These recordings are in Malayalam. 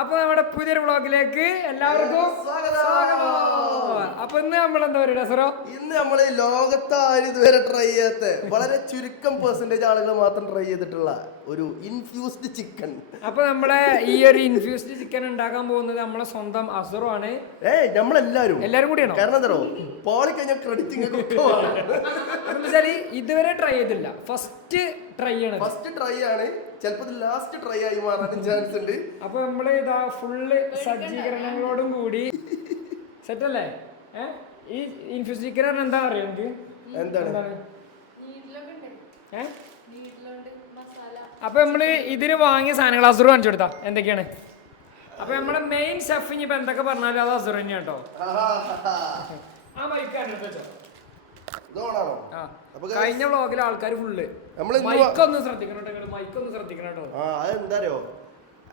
അപ്പൊ നമ്മുടെ പുതിയൊരു വ്ളോഗിലേക്ക് എല്ലാവർക്കും സ്വാഗതം. അപ്പൊ ഇന്ന് നമ്മൾ എന്താ പറയുക സറോ? ഇന്ന് നമ്മള് ലോകത്ത് ആരും ഇതുവരെ ട്രൈ ചെയ്യാത്ത വളരെ ചുരുക്കം പെർസെന്റേജ് ആളുകൾ മാത്രം ട്രൈ ചെയ്തിട്ടുള്ള ഒരു ഇൻഫ്യൂസ്ഡ് ചിക്കൻ. അപ്പൊ നമ്മളെ ഈ ഒരു ഇൻഫ്യൂസ്ഡ് ചിക്കൻ ഉണ്ടാക്കാൻ പോകുന്നത് നമ്മളെ സ്വന്തം അസറോ ആണ്. എല്ലാരും കൂടിയാണോ? കാരണം എന്താ പോളി കഴിഞ്ഞാൽ ക്രെഡിറ്റ് ഇതുവരെ ട്രൈ ചെയ്തില്ല, ഫസ്റ്റ് ട്രൈ ആണ്. ചിലപ്പോ ലാസ്റ്റ് ട്രൈ ആയി മാറാനും ചാൻസ് ഉണ്ട്. അപ്പൊ നമ്മള് ഇതാ ഫുള്ള് സജ്ജീകരണങ്ങളോടും കൂടി സെറ്റ് അല്ലേ? ഈ ഇൻഫ്യൂസ് ചിക്കൻ എന്താ അറിയാം നമുക്ക്? എന്താണ്? അപ്പൊ നമ്മള് ഇതിന് വാങ്ങിയ സാധനങ്ങൾ അസുറു കാണിച്ചു കൊടുത്താ എന്തൊക്കെയാണ്? അപ്പൊ നമ്മളെ മെയിൻ ഷെഫ് ഇനിയിപ്പോ എന്തൊക്കെ പറഞ്ഞാലും അത് അസുറു തന്നെയാ കേട്ടോ. ആ മൈക്കാണ് വെച്ചോ. കഴിഞ്ഞ വ്ളോഗിലെ ആൾക്കാർ ഫുള്ള് മൈക്കൊന്ന് ശ്രദ്ധിക്കണം കേട്ടോ. അതെന്താ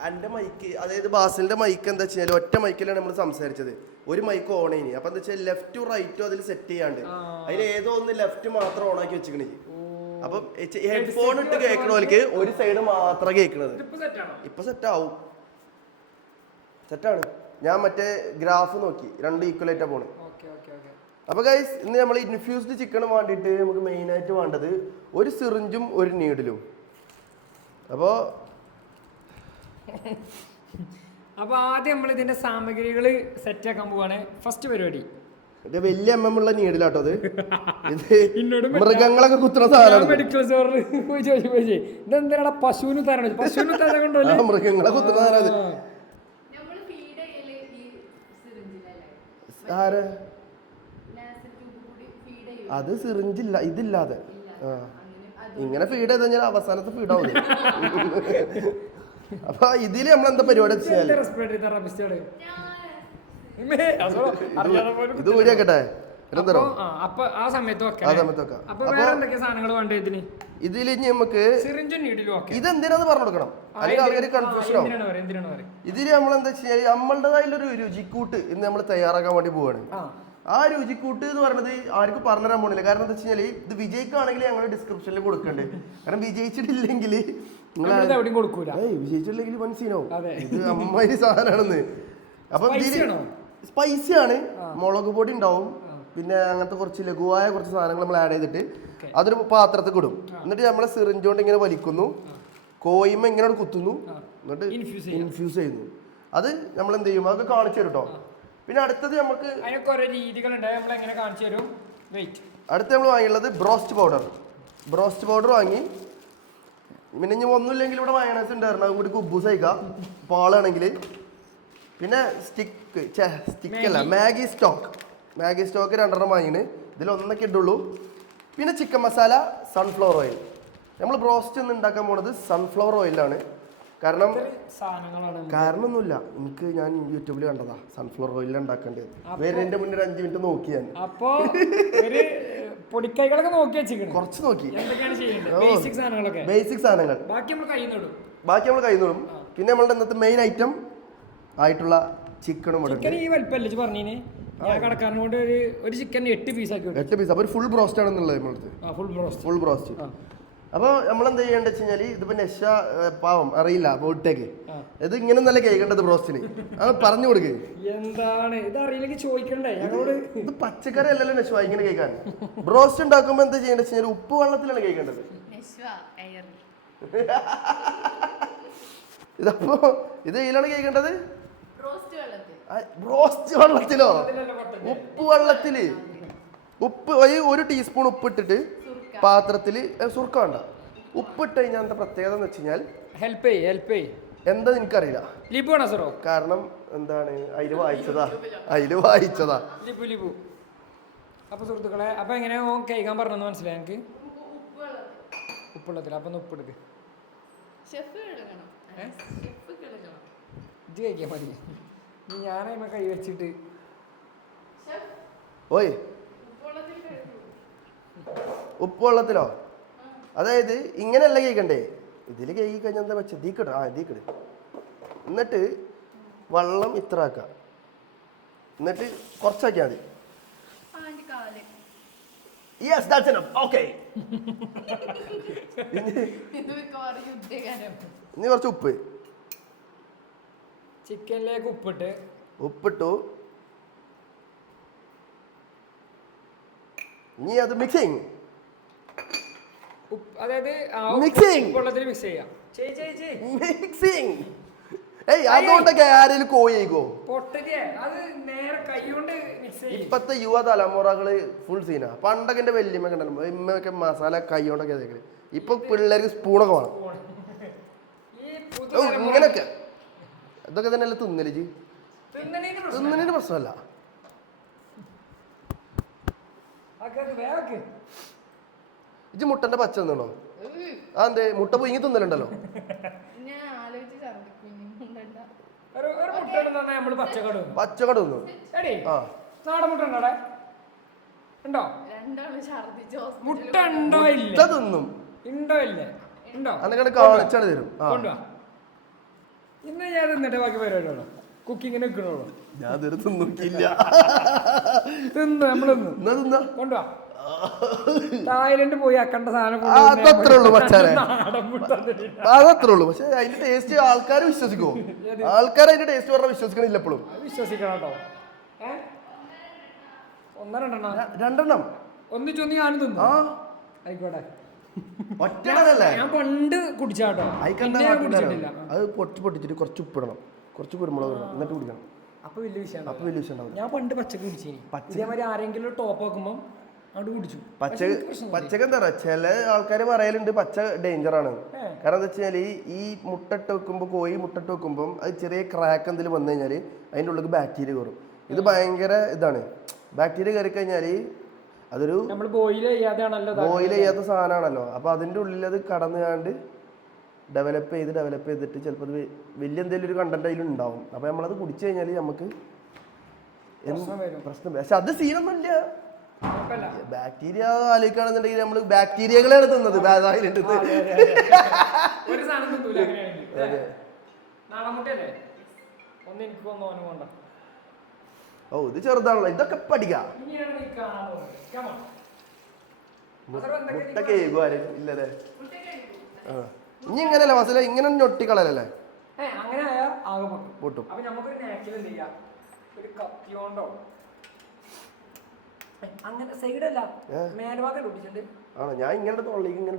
എന്റെ മൈക്ക്, അതായത് ബാസിലിന്റെ മൈക്ക് എന്താ വെച്ചാൽ ഒറ്റ മൈക്കിലാണ് നമ്മൾ സംസാരിച്ചത്. ഒരു മൈക്ക് ഓൺ ചെയ്നി. അപ്പൊ എന്താ വെച്ചാൽ ലെഫ്റ്റും റൈറ്റും അതിൽ സെറ്റ് ചെയ്യാണ്ട് അതിൽ ഏതോ ഒന്ന് ലെഫ്റ്റ് മാത്രം ഓൺ ആക്കി വെച്ചിക്കണേ. അപ്പൊ ഹെഡ്ഫോൺ ഇട്ട് കേൾക്കണോർക്ക് ഒരു സൈഡ് മാത്രം കേൾക്കണത്. ഇപ്പൊ സെറ്റാവും, സെറ്റാണ്. ഞാൻ മറ്റേ ഗ്രാഫ് നോക്കി, രണ്ട് ഈക്വലായിട്ടാ പോണ്. അപ്പൊ ഗൈസ്, ഇന്ന് നമ്മൾ ഇൻഫ്യൂസ്ഡ് ചിക്കന് വേണ്ടിയിട്ട് നമുക്ക് മെയിൻ ആയിട്ട് വേണ്ടത് ഒരു സിറിഞ്ചും ഒരു നീഡിലും. അപ്പൊ ആദ്യം നമ്മൾ ഇതിന്റെ സാമഗ്രികൾ സെറ്റ് ആക്കാൻ പോവാണ്. ഫസ്റ്റ് പരിപാടി വലിയ ഉള്ള നീഡിലാട്ടോ അത്. ഇത് മൃഗങ്ങളൊക്കെ കുത്തുന്ന സാധനമാണ്. മെഡിക്കൽ സ്റ്റോറിൽ പോയി ചോദിച്ചു ഇതെന്തിനാ പശുവിന് തരണം, പശുവിന് തരം കൊണ്ടോ മൃഗങ്ങളെ കുത്തുന്ന സാധനം അത്. അത് സിറിഞ്ചില്ല, ഇതില്ലാതെ ഇങ്ങനെ ഫീഡ് ചെയ്ത് കഴിഞ്ഞാൽ അവസാനത്തെ ഫീഡാവും. അപ്പൊ ഇതില് നമ്മളെന്താ പരിപാടി ഇത് ഊരിയാക്കട്ടെ. ഇതിൽ ഇനി നമുക്ക് ഇതെന്തിനാന്ന് പറഞ്ഞു കൊടുക്കണം, അല്ലെങ്കിൽ ആൾക്കാർ കൺഫ്യൂഷൻ ആവും. ഇതില് നമ്മളെന്താ വെച്ചാൽ നമ്മളുടേതായുള്ളൊരു രുചിക്കൂട്ട് ഇന്ന് നമ്മൾ തയ്യാറാക്കാൻ വേണ്ടി പോവാണ്. ആ രുചിക്കൂട്ട് എന്ന് പറയുന്നത് ആർക്കും പറഞ്ഞുതരാൻ പോണില്ല. കാരണം എന്താ വെച്ച് കഴിഞ്ഞാൽ ഇത് വിജയിക്കുകയാണെങ്കിൽ ഞങ്ങൾ ഡിസ്ക്രിപ്ഷനിൽ കൊടുക്കണ്ടേ. കാരണം വിജയിച്ചിട്ടില്ലെങ്കിൽ വിജയിച്ചിട്ടില്ലെങ്കിൽ മനസ്സിലാവും ഇത് അമ്മായി സാധനമാണെന്ന്. അപ്പൊ സ്പൈസി ആണ്, മുളക് പൊടി ഉണ്ടാവും, പിന്നെ അങ്ങനത്തെ കുറച്ച് ലഘുവായ കുറച്ച് സാധനങ്ങൾ നമ്മൾ ആഡ് ചെയ്തിട്ട് അതൊരു പാത്രത്തിൽ ഇടും. എന്നിട്ട് നമ്മളെ സിറിഞ്ച് കൊണ്ട് ഇങ്ങനെ വലിക്കുന്നു, കോയിമ ഇങ്ങനെ കുത്തുന്നു, എന്നിട്ട് ഇൻഫ്യൂസ് ചെയ്യുന്നു. അത് നമ്മൾ എന്ത് ചെയ്യും, അതൊക്കെ കാണിച്ചു തരും കേട്ടോ. പിന്നെ അടുത്തത് നമുക്ക് അടുത്ത് നമ്മൾ വാങ്ങിയുള്ളത് ബ്രോസ്റ്റ് പൗഡർ വാങ്ങി. പിന്നെ ഇനി ഒന്നുമില്ലെങ്കിൽ ഇവിടെ മയണൈസ് ഉണ്ടായിരുന്നു, അത് കൂടി കുബൂസ് കഴിക്കാം പാളാണെങ്കിൽ. പിന്നെ സ്റ്റിക്കല്ല മാഗി സ്റ്റോക്ക് 2 വാങ്ങിന്. ഇതിലൊന്നൊക്കെ ഇടുള്ളൂ. പിന്നെ ചിക്കൻ മസാല, സൺഫ്ലവർ ഓയിൽ. നമ്മൾ ബ്രോസ്റ്റ് ഒന്ന് ഉണ്ടാക്കാൻ പോണത് സൺഫ്ലവർ ഓയിലാണ്. കാരണമൊന്നുമില്ല, ഞാൻ യൂട്യൂബിൽ കണ്ടതാ സൺഫ്ലവർ ഓയിൽ ഉണ്ടാക്കേണ്ടത്. വരുന്നതിന്റെ മുന്നേ 5 മിനിറ്റ് നോക്കി ഞാൻ. കുറച്ച് നോക്കി ബേസിക് സാധനങ്ങൾ ബാക്കി നമ്മൾ കയ്യിൽ നിന്നും. പിന്നെ നമ്മളുടെ ഇന്നത്തെ മെയിൻ ഐറ്റം ആയിട്ടുള്ള ചിക്കനും ഒരു ചിക്കൻ 8 പീസ്. അപ്പൊ ഒരു ഫുൾ ബ്രോസ്റ്റ് ആണെന്നുള്ളത് നമ്മളടുത്ത്, ഫുൾ ബ്രോസ്റ്റ്. അപ്പോൾ നമ്മളെന്താ ചെയ്യേണ്ടത് വെച്ച് കഴിഞ്ഞാൽ ഇതിപ്പോ നെഷ പാവം അറിയില്ല ബോട്ടേക്ക് ഇത് ഇങ്ങനെ നല്ല കേൾക്കേണ്ടത് ബ്രോസ്റ്റിന് അത് പറഞ്ഞു കൊടുക്കുക. എന്താണ് ഇത് അറിയില്ലെങ്കിൽ ചോദിക്കണ്ടേ ഞങ്ങളോട്. ഇത് പച്ചക്കറി അല്ലല്ലോ നെഷ ഇങ്ങനെ കേൾക്കാൻ. ബ്രോസ്റ്റ് ഉണ്ടാക്കുമ്പോ എന്താ ചെയ്യേണ്ടത് വെച്ച് കഴിഞ്ഞാൽ ഉപ്പ് വെള്ളത്തിലാണ് കേൾക്കേണ്ടത്. ഇതപ്പോ ഇത് ഇതിലാണ് കേൾക്കേണ്ടത്, ബ്രോസ്റ്റ് വെള്ളത്തിലോ ഉപ്പ് വെള്ളത്തില്. ഉപ്പ് ഒരു ടീസ്പൂൺ ഉപ്പ് ഇട്ടിട്ട് പാത്രത്തിൽ സുർക്ക വേണ്ട, ഉപ്പിട്ട് കഴിഞ്ഞാൽ എന്താ പ്രത്യേകത എന്ന് വെച്ച് കഴിഞ്ഞാൽ ഹെൽപ്പ് എന്താ എനിക്കറിയില്ല. കാരണം എന്താണ് അതില് വായിച്ചതാ. അപ്പൊ സുഹൃത്തുക്കളെ, അപ്പൊ എങ്ങനെ കഴിക്കാൻ പറഞ്ഞെന്ന് മനസ്സിലായി എനിക്ക്. ഉപ്പുള്ളത്തില്ല, അപ്പൊ ഉപ്പെടുക്ക് ഇത് കഴിക്കാൻ മതി. ഞാനതിമ കൈ വെച്ചിട്ട് ഓയ് ഉപ്പ് വെള്ളത്തിലോ, അതായത് ഇങ്ങനെയല്ല കേൾക്കണ്ടേ. ഇതിൽ കേൾക്കി കഴിഞ്ഞാൽ എന്താ വെച്ചാൽ ദീക്കിട്. എന്നിട്ട് വെള്ളം ഇത്ര ആക്കുക, എന്നിട്ട് കുറച്ചാക്കിയാൽ മതി. Yes, that's enough. ഓക്കേ, ഇനി കുറച്ച് ഉപ്പ്, ചിക്കനിലേക്ക് ഉപ്പിട്ടു. ഇനി അത് മിക്സിങ്. അതായത് മിക്സിങ് വെള്ളത്തിൽ മിക്സ് ചെയ്യാം. മിക്സിങ്. അതുകൊണ്ടൊക്കെ ആരെങ്കിലും കോഴിക്കോ അത് നേരെ കൈകൊണ്ട് മിക്സ് ചെയ്യും. ഇപ്പത്തെ യുവ തലമുറകള് ഫുൾ സീനാ. പണ്ടൊക്കെ എന്റെ വല്യമ്മ ഉണ്ടല്ലോ, ഇമ്മയൊക്കെ മസാല കൈകൊണ്ടൊക്കെ തേക്കല്. ഇപ്പൊ പിള്ളേർക്ക് സ്പൂണൊക്കെ വേണം. ഇങ്ങനൊക്കെ ഇതൊക്കെ തന്നെയല്ലേ തിന്നല്. തിന്നലിന് പ്രശ്നമല്ല. ഇജ്ജ് മുട്ടന്റെ പച്ച തിന്നണോ? അതെന്തേ? മുട്ട പുഴുങ്ങി തിന്നലുണ്ടല്ലോ. പച്ചക്കട തിന്നു. നാടൻ മുട്ട ഉണ്ടോ? ഉണ്ടോ? മുട്ട ഉണ്ടോ? ഇല്ല തിന്നും. ഉണ്ടോ? ഇല്ല ഉണ്ടോ? അതൊക്കെ കാണിച്ചാണ് തരും. ഇന്ന് ഞാൻ തിന്നിട്ട് ബാക്കി പരിപാടിയുള്ളൂ. കുക്കിങ്ങിന് നിൽക്കണുള്ളൂ. ഞാൻ ഇതുവരെ തിന്നിട്ടില്ല. തിന്നു നമ്മളൊന്ന് കൊണ്ടുവാ. തായ്ലൻഡ് പോയി അക്കണ്ട സാധനം അതത്രേ ഉള്ളൂ മച്ചാനെ. അതത്രേ ഉള്ളൂ. പക്ഷെ അതിന്റെ ടേസ്റ്റ് ആൾക്കാർ വിശ്വസിക്കുമോ? ആൾക്കാർ അതിന്റെ ടേസ്റ്റ് പറഞ്ഞാൽ വിശ്വസിക്കണില്ല. എപ്പോഴും വിശ്വസിക്കണം കേട്ടോ. രണ്ടെണ്ണം ഒന്നിച്ചൊന്ന് ഞാനും തിന്നു. ആയിക്കോട്ടെ. ഒറ്റടല്ലേ ഞാൻ പണ്ട് കുടിച്ചാട്ടോ. അത് പൊട്ടിച്ചിട്ട് കുറച്ച് ഉപ്പിടണം, കുറച്ച് കുരുമുളക് ഇടണം, എന്നിട്ട് കുടിക്കണം. അപ്പൊ വലിയ വിഷയം. അപ്പൊ വലിയ വിഷയം ഉണ്ടാവും. ഞാൻ പണ്ട് പച്ചക്ക് കുടിച്ചു. ഇതേമാതിരി ആരെങ്കിലും ടോപ്പ് വെക്കുമ്പോ അവിടെ കുടിച്ചു. പച്ചക്ക് എന്താ പറയാ, ചില ആൾക്കാർ പറയലുണ്ട് പച്ച ഡേഞ്ചർ ആണ്. കാരണം എന്താ വെച്ചാൽ ഈ മുട്ടട്ട് വെക്കുമ്പോ, കോഴി മുട്ടട്ട് വെക്കുമ്പോൾ അത് ചെറിയ ക്രാക്ക് എന്തെങ്കിലും വന്നു കഴിഞ്ഞാല് അതിൻ്റെ ഉള്ളിൽ ബാക്ടീരിയ കയറും. ഇത് ഭയങ്കര ഇതാണ്. ബാക്ടീരിയ കയറി കഴിഞ്ഞാല് അതൊരു ബോയിൽ ചെയ്യാത്ത സാധനമാണല്ലോ. അപ്പൊ അതിന്റെ ഉള്ളിൽ അത് കടന്നുകാണ്ട് ഡെവലപ്പ് ചെയ്തിട്ട് ചിലപ്പോൾ അത് വലിയ എന്തെങ്കിലും ഒരു കണ്ടന്റ് അതിൽ ഉണ്ടാവും. അപ്പൊ നമ്മളത് കുടിച്ചു കഴിഞ്ഞാൽ നമുക്ക് പ്രശ്നം. പക്ഷെ അത് സീനൊന്നുമില്ല. ബാക്ടീരിയ ആലോചിക്കുകയാണെന്നുണ്ടെങ്കിൽ നമ്മള് ബാക്ടീരിയകളാണ് തിന്നത്. ഓ ഇത് ചെറുതാണല്ലോ, ഇതൊക്കെ പഠിക്കാം. മുട്ട കേൾക്കും ആരും ഇല്ലല്ലേ? ഇനി ഇങ്ങനെയല്ല മസാല, ഇങ്ങനെ ഞൊട്ടിക്കളല്ലേ? പൊട്ടും. ആണോ? ഞാൻ ഇങ്ങനെ തൊള്ളിക്ക് ഇങ്ങനെ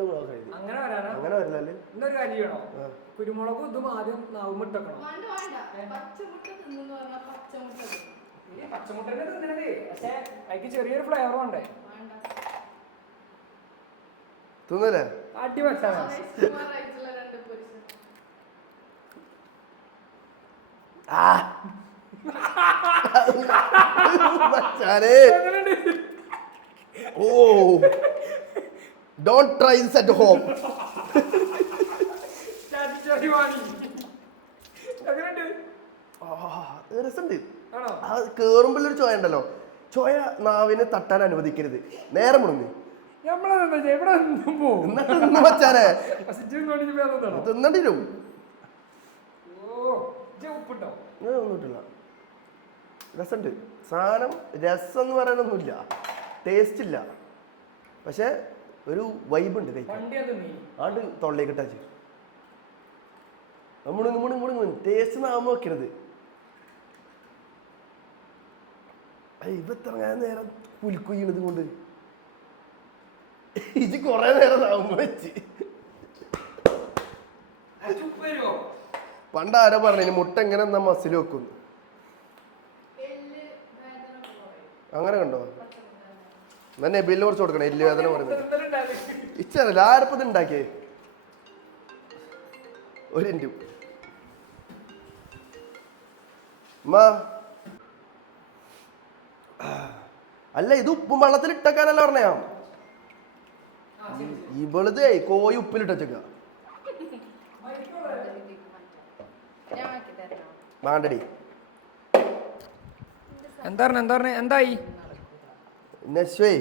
അങ്ങനെ വരില്ലല്ലേ? കുരുമുളകും ഇതും ആദ്യം നാവുമിട്ടക്കണം. പച്ചമുട്ട തിന്നണത്, പക്ഷെ അതിക്ക് ചെറിയൊരു ഫ്ലേവർ വേണ്ടേ? തിന്നല്ലേ? അടി വെച്ചാണ്. Oh don't try this at home. രസമുണ്ട്. കേറുമ്പോഴൊരു ചോയ ഉണ്ടല്ലോ, ചോയ നാവിനെ തട്ടാൻ അനുവദിക്കരുത്. നേരം മുടങ്ങി തിന്നണ്ടി വരും. ഒന്നുമിട്ടില്ല. രസമുണ്ട് സാധനം. രസം എന്ന് പറയാനൊന്നുമില്ല, ടേസ്റ്റ് ഇല്ല, പക്ഷെ ഒരു വൈബ് ഉണ്ട്. കഴിക്കാൻ ആണ്ട് തൊള്ളേക്ക് ടച്ച്. ടേസ്റ്റ് നാമ വെക്കരുത്. ഇവത്തിറങ്ങാൻ നേരം പുലിക്കുയ്യണത് കൊണ്ട് ഇത് കൊറേ നേരം നാമ വെച്ച്. പണ്ട് ആരോ പറഞ്ഞു മുട്ട എങ്ങനെ എന്നാ മസിൽ വെക്കുന്നു. അങ്ങനെ കണ്ടോ? എന്നാ നബീലിന് കുറച്ച് കൊടുക്കണം. എല്ല് വേദന പറയുന്നത് ഇച്ചല്ല. ആരപ്പത് ഉണ്ടാക്കിയേ? ഒരു ഇൻറ്റു അല്ല, ഇത് ഉപ്പും വെള്ളത്തിൽ ഇട്ടേക്കാനല്ല പറഞ്ഞാ. ഇവളത് കോഴി ഉപ്പിലിട്ടേക്ക വേണ്ടടി. എന്തായി നെശ്വേ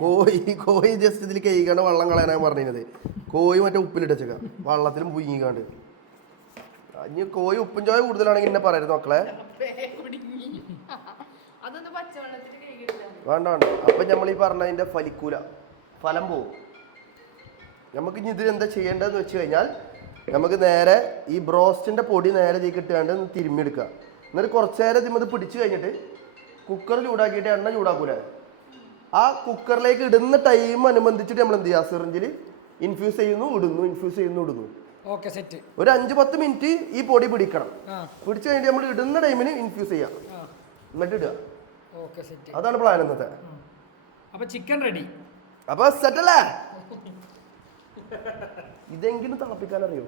കോഴി ജസ്റ്റ് ഇതിൽ കഴിക്കാണ്ട് വെള്ളം കളയാനാണ് പറഞ്ഞത്. കോഴി മറ്റേ ഉപ്പിലിട്ടേക്ക, വെള്ളത്തിലും പുങ്ങിക്കാണ്ട്. ഇനി കോഴി ഉപ്പും ചോയ കൂടുതലാണെങ്കിൽ എന്നെ പറയരുത് മക്കളെ. വേണ്ട അപ്പൊ നമ്മൾ ഈ പറഞ്ഞതിന്റെ ഫലിക്കൂല, ഫലം പോവും. നമുക്ക് ഇനി ഇതിൽ എന്താ ചെയ്യേണ്ടതെന്ന് വെച്ച് കഴിഞ്ഞാൽ നമുക്ക് നേരെ ഈ ബ്രോസ്റ്റിന്റെ പൊടി നേരെ ഇതിൽ കിട്ടാണ്ട് തിരുമ്മി എടുക്കുക. എന്നിട്ട് കുറച്ച് നേരം ഇതിമ്മത് പിടിച്ചു കഴിഞ്ഞിട്ട് കുക്കർ ചൂടാക്കിയിട്ട് എണ്ണ ചൂടാക്കൂലേ, ആ കുക്കറിലേക്ക് ഇടുന്ന ടൈം അനുബന്ധിച്ചിട്ട് നമ്മൾ എന്ത് ചെയ്യുക, സിറിഞ്ചിൽ ഇൻഫ്യൂസ് ചെയ്യുന്നു ഇടുന്നു, ഇൻഫ്യൂസ് ചെയ്യുന്നു ഇടുന്നു. സെറ്റ്. ഒരു 5-10 മിനിറ്റ് ഈ പൊടി പിടിക്കണം. പിടിച്ചു കഴിഞ്ഞിട്ട് നമ്മൾ ഇടുന്ന ടൈമിന് ഇൻഫ്യൂസ് ചെയ്യാം, എന്നിട്ട് ഇടുക. അതാണ് പ്ലാൻ ഇന്നത്തെ. അപ്പൊ ചിക്കൻ റെഡി. അപ്പൊ സെറ്റല്ലേ? ഇതെങ്കിലും തിളപ്പിക്കാൻ അറിയോ?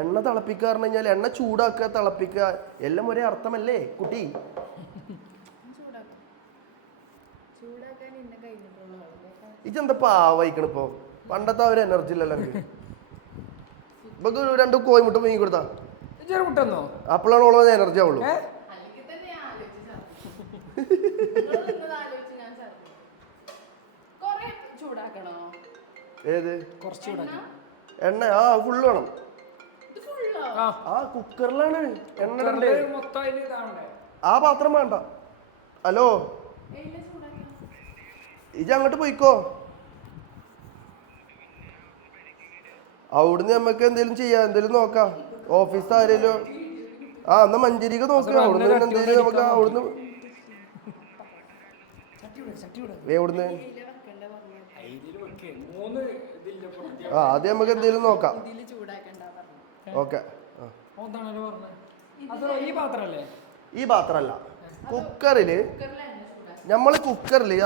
എണ്ണ തിളപ്പിക്കുക പറഞ്ഞു കഴിഞ്ഞാൽ എണ്ണ ചൂടാക്കുക, തിളപ്പിക്കുക എല്ലാം ഒരേ അർത്ഥമല്ലേ കുട്ടി? ഇതെന്താ പാവയിക്കണ ഇപ്പൊ? പണ്ടത്തെ ഒരു എനർജി ഇല്ലല്ലോ ഇപ്പൊ. 2 കോഴിമുട്ട വീങ്ങി കൊടുത്താ അപ്പോഴാണ് ഉള്ളത് എനർജി ആവുള്ളൂ. ഏത് എണ്ണ? ഫുള്ള് വേണം. കുക്കറിലാണ് എണ്ണ ഇടണ്ടേ. ആ പാത്രം വേണ്ട. ഹലോ, ഇജ് അങ്ങോട്ട് പോയിക്കോ. അവിടുന്ന് നമ്മക്ക് എന്തേലും ചെയ്യാം, എന്തേലും നോക്കാം. ഓഫീസിൽ ആരേലും എന്നാ മഞ്ചേരിക്ക് നോക്കാം. അവിടുന്ന് എന്തേലും നമുക്ക് അവിടുന്ന് എവിടുന്ന് ആദ്യം നമുക്ക് എന്തേലും നോക്കാം. ഓക്കെ. ഈ പാത്രല്ല, കുക്കറില്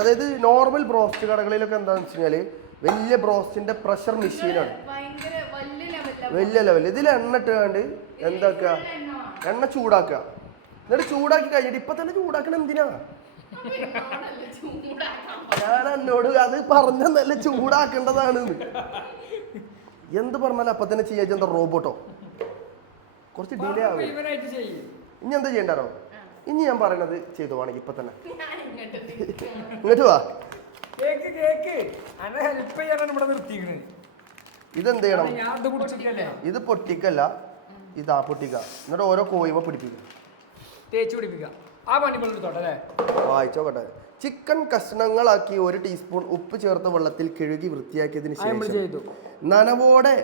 അതായത് നോർമൽ ബ്രോസ്റ്റ് കടകളിലൊക്കെ എന്താന്ന് വെച്ച് കഴിഞ്ഞാല് വലിയ ബ്രോസ്റ്റിന്റെ പ്രഷർ മെഷീനാണ്, വലിയ ലെവൽ. ഇതിൽ എണ്ണ ഇട്ടുകൊണ്ട് എന്താക്കുക, എണ്ണ ചൂടാക്കുക. എന്നിട്ട് ചൂടാക്കി കഴിഞ്ഞിട്ട് ഇപ്പൊ തന്നെ ചൂടാക്കണ എന്തിനാ? ഞാൻ എന്നോട് അത് പറഞ്ഞല്ല, ചൂടാക്കേണ്ടതാണ്. എന്ത് പറഞ്ഞാലും അപ്പൊ തന്നെ ചെയ്യാ. എന്താ റോബോട്ടോ? കുറച്ച് ഡിലേ ആവും. ഇനി എന്താ ചെയ്യണ്ടാരോ? ഇനി ഞാൻ പറയണത് ചെയ്തു വേണമെങ്കിൽ ഇപ്പൊ തന്നെ ഇങ്ങോട്ട് വാ. ഇതെന്ത് ചെയ്യണം? ഇത് പൊട്ടിക്കല്ല, ഇതാ പൊട്ടിക്കുക. എന്നിട്ട് ഓരോ കോഴിമ പിടിപ്പിക്കുക. വായിച്ചോട്ടെ. ചിക്കൻ കഷ്ണങ്ങളാക്കി 1 ടീസ്പൂൺ ഉപ്പ് ചേർത്ത വെള്ളത്തിൽ കഴുകി വൃത്തിയാക്കിയതിന് ശേഷം നനവോടെ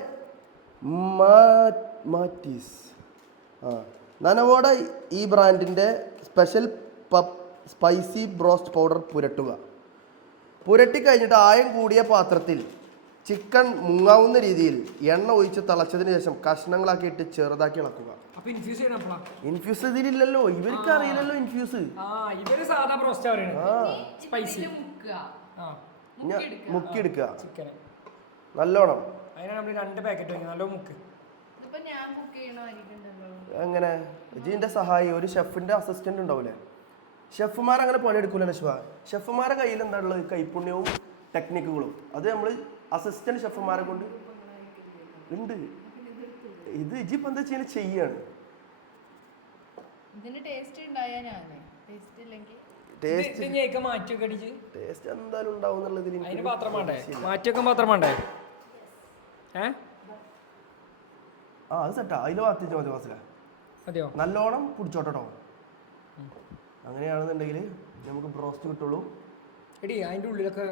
നനവോടെ ഈ ബ്രാൻഡിന്റെ സ്പെഷ്യൽ സ്പൈസി ബ്രോസ്റ്റ് പൗഡർ പുരട്ടി കഴിഞ്ഞിട്ട് ആയം കൂടിയ പാത്രത്തിൽ ചിക്കൻ മുങ്ങാവുന്ന രീതിയിൽ എണ്ണ ഒഴിച്ച് തിളച്ചതിന് ശേഷം കഷ്ണങ്ങളാക്കിയിട്ട് ചെറുതാക്കി ഇളക്കുക. ഇൻഫ്യൂസ് ഇതിലില്ലല്ലോ, ഇവർക്ക് അറിയില്ലല്ലോ ഇൻഫ്യൂസ്. മുക്കിയെടുക്കുക നല്ലോണം. എങ്ങനെ? ഇതിന്റെ സഹായി ഒരു ഷെഫിന്റെ അസിസ്റ്റന്റ് ഉണ്ടാവൂലേ? ഷെഫുമാർ അങ്ങനെ പണിയെടുക്കൂലോ ശിവ. ഷെഫുമാരുടെ കയ്യിൽ എന്താ ഉള്ളത്? കൈപ്പുണ്യവും ടെക്നിക്കുകളും. അത് നമ്മൾ അസിസ്റ്റന്റ് ഷെഫുമാരെ കൊണ്ട് ഉണ്ട്. ഇത് ഇജിപ്പോ എന്താ ചെയ്യാണ്? ടേസ്റ്റ് എന്തായാലും ഉണ്ടാവും എന്നുള്ളതിൽ അത് സെറ്റാ. അതിൽ മാറ്റിച്ചാൽ മതി വാസില. നല്ലോണം പിടിച്ചോട്ടോ. അങ്ങനെയാണെന്നുണ്ടെങ്കിൽ നമുക്ക് ബ്രോസ്റ്റ് കിട്ടുള്ളൂ. അതിന്റെ ഉള്ളിലൊക്കെ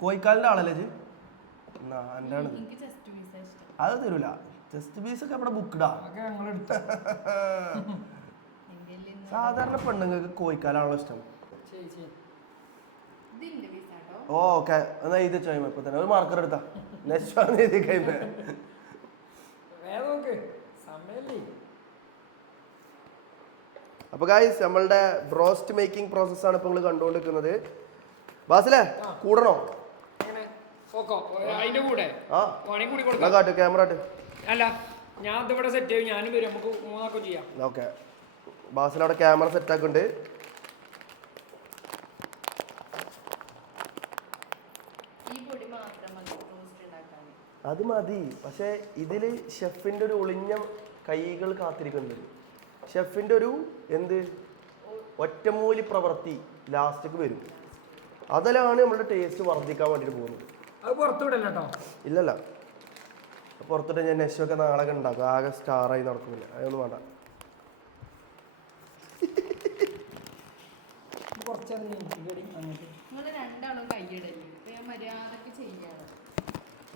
കോഴിക്കാലിന്റെ ആളല്ലേ ജി? എന്താണ് അത് തരൂല. ചെസ്റ്റ് പീസ് ഒക്കെ അവിടെ ബുക്ക്ഡാ. സാധാരണ പെണ്ണുങ്ങൾക്ക് കോഴിക്കാലാണല്ലോ ഇഷ്ടം. ഓക്കെ, എന്നാ ഇത് ചെയ്യുമ്പോ ഇപ്പൊ തന്നെ ഒരു മാർക്കർ എടുത്താ നെക്സ്റ്റ് കഴിയുമ്പോ. അപ്പൊ ഗൈസ്, നമ്മളുടെ ബ്രോസ്റ്റ് മേക്കിംഗ് പ്രോസസ്സാണ് ഇപ്പൊ നിങ്ങൾ കണ്ടുകൊണ്ടിരിക്കുന്നത്. ബാസിലെ കൂടണോ? Camera okay. ബാസിൽ അവിടെ ക്യാമറ സെറ്റ് ആക്കുന്നുണ്ട്. അത് മതി. പക്ഷെ ഇതില് ഷെഫിന്റെ ഒരു ഒളിഞ്ഞ കൈകൾ കാത്തിരിക്കുന്നുണ്ട്. ഷെഫിന്റെ ഒരു ഒറ്റമൂലി പ്രവൃത്തി ലാസ്റ്റേക്ക് വരും. അതിലാണ് നമ്മളുടെ ടേസ്റ്റ് വർദ്ധിക്കാൻ വേണ്ടിട്ട് പോകുന്നത്. ഇല്ലല്ല, പുറത്തിട്ട് ഞാൻ നെക്സ്റ്റൊക്കെ നാളെ ഉണ്ടാക്കും. ആകെ സ്റ്റാറായി നടക്കുന്നില്ല. അതൊന്നും വേണ്ട.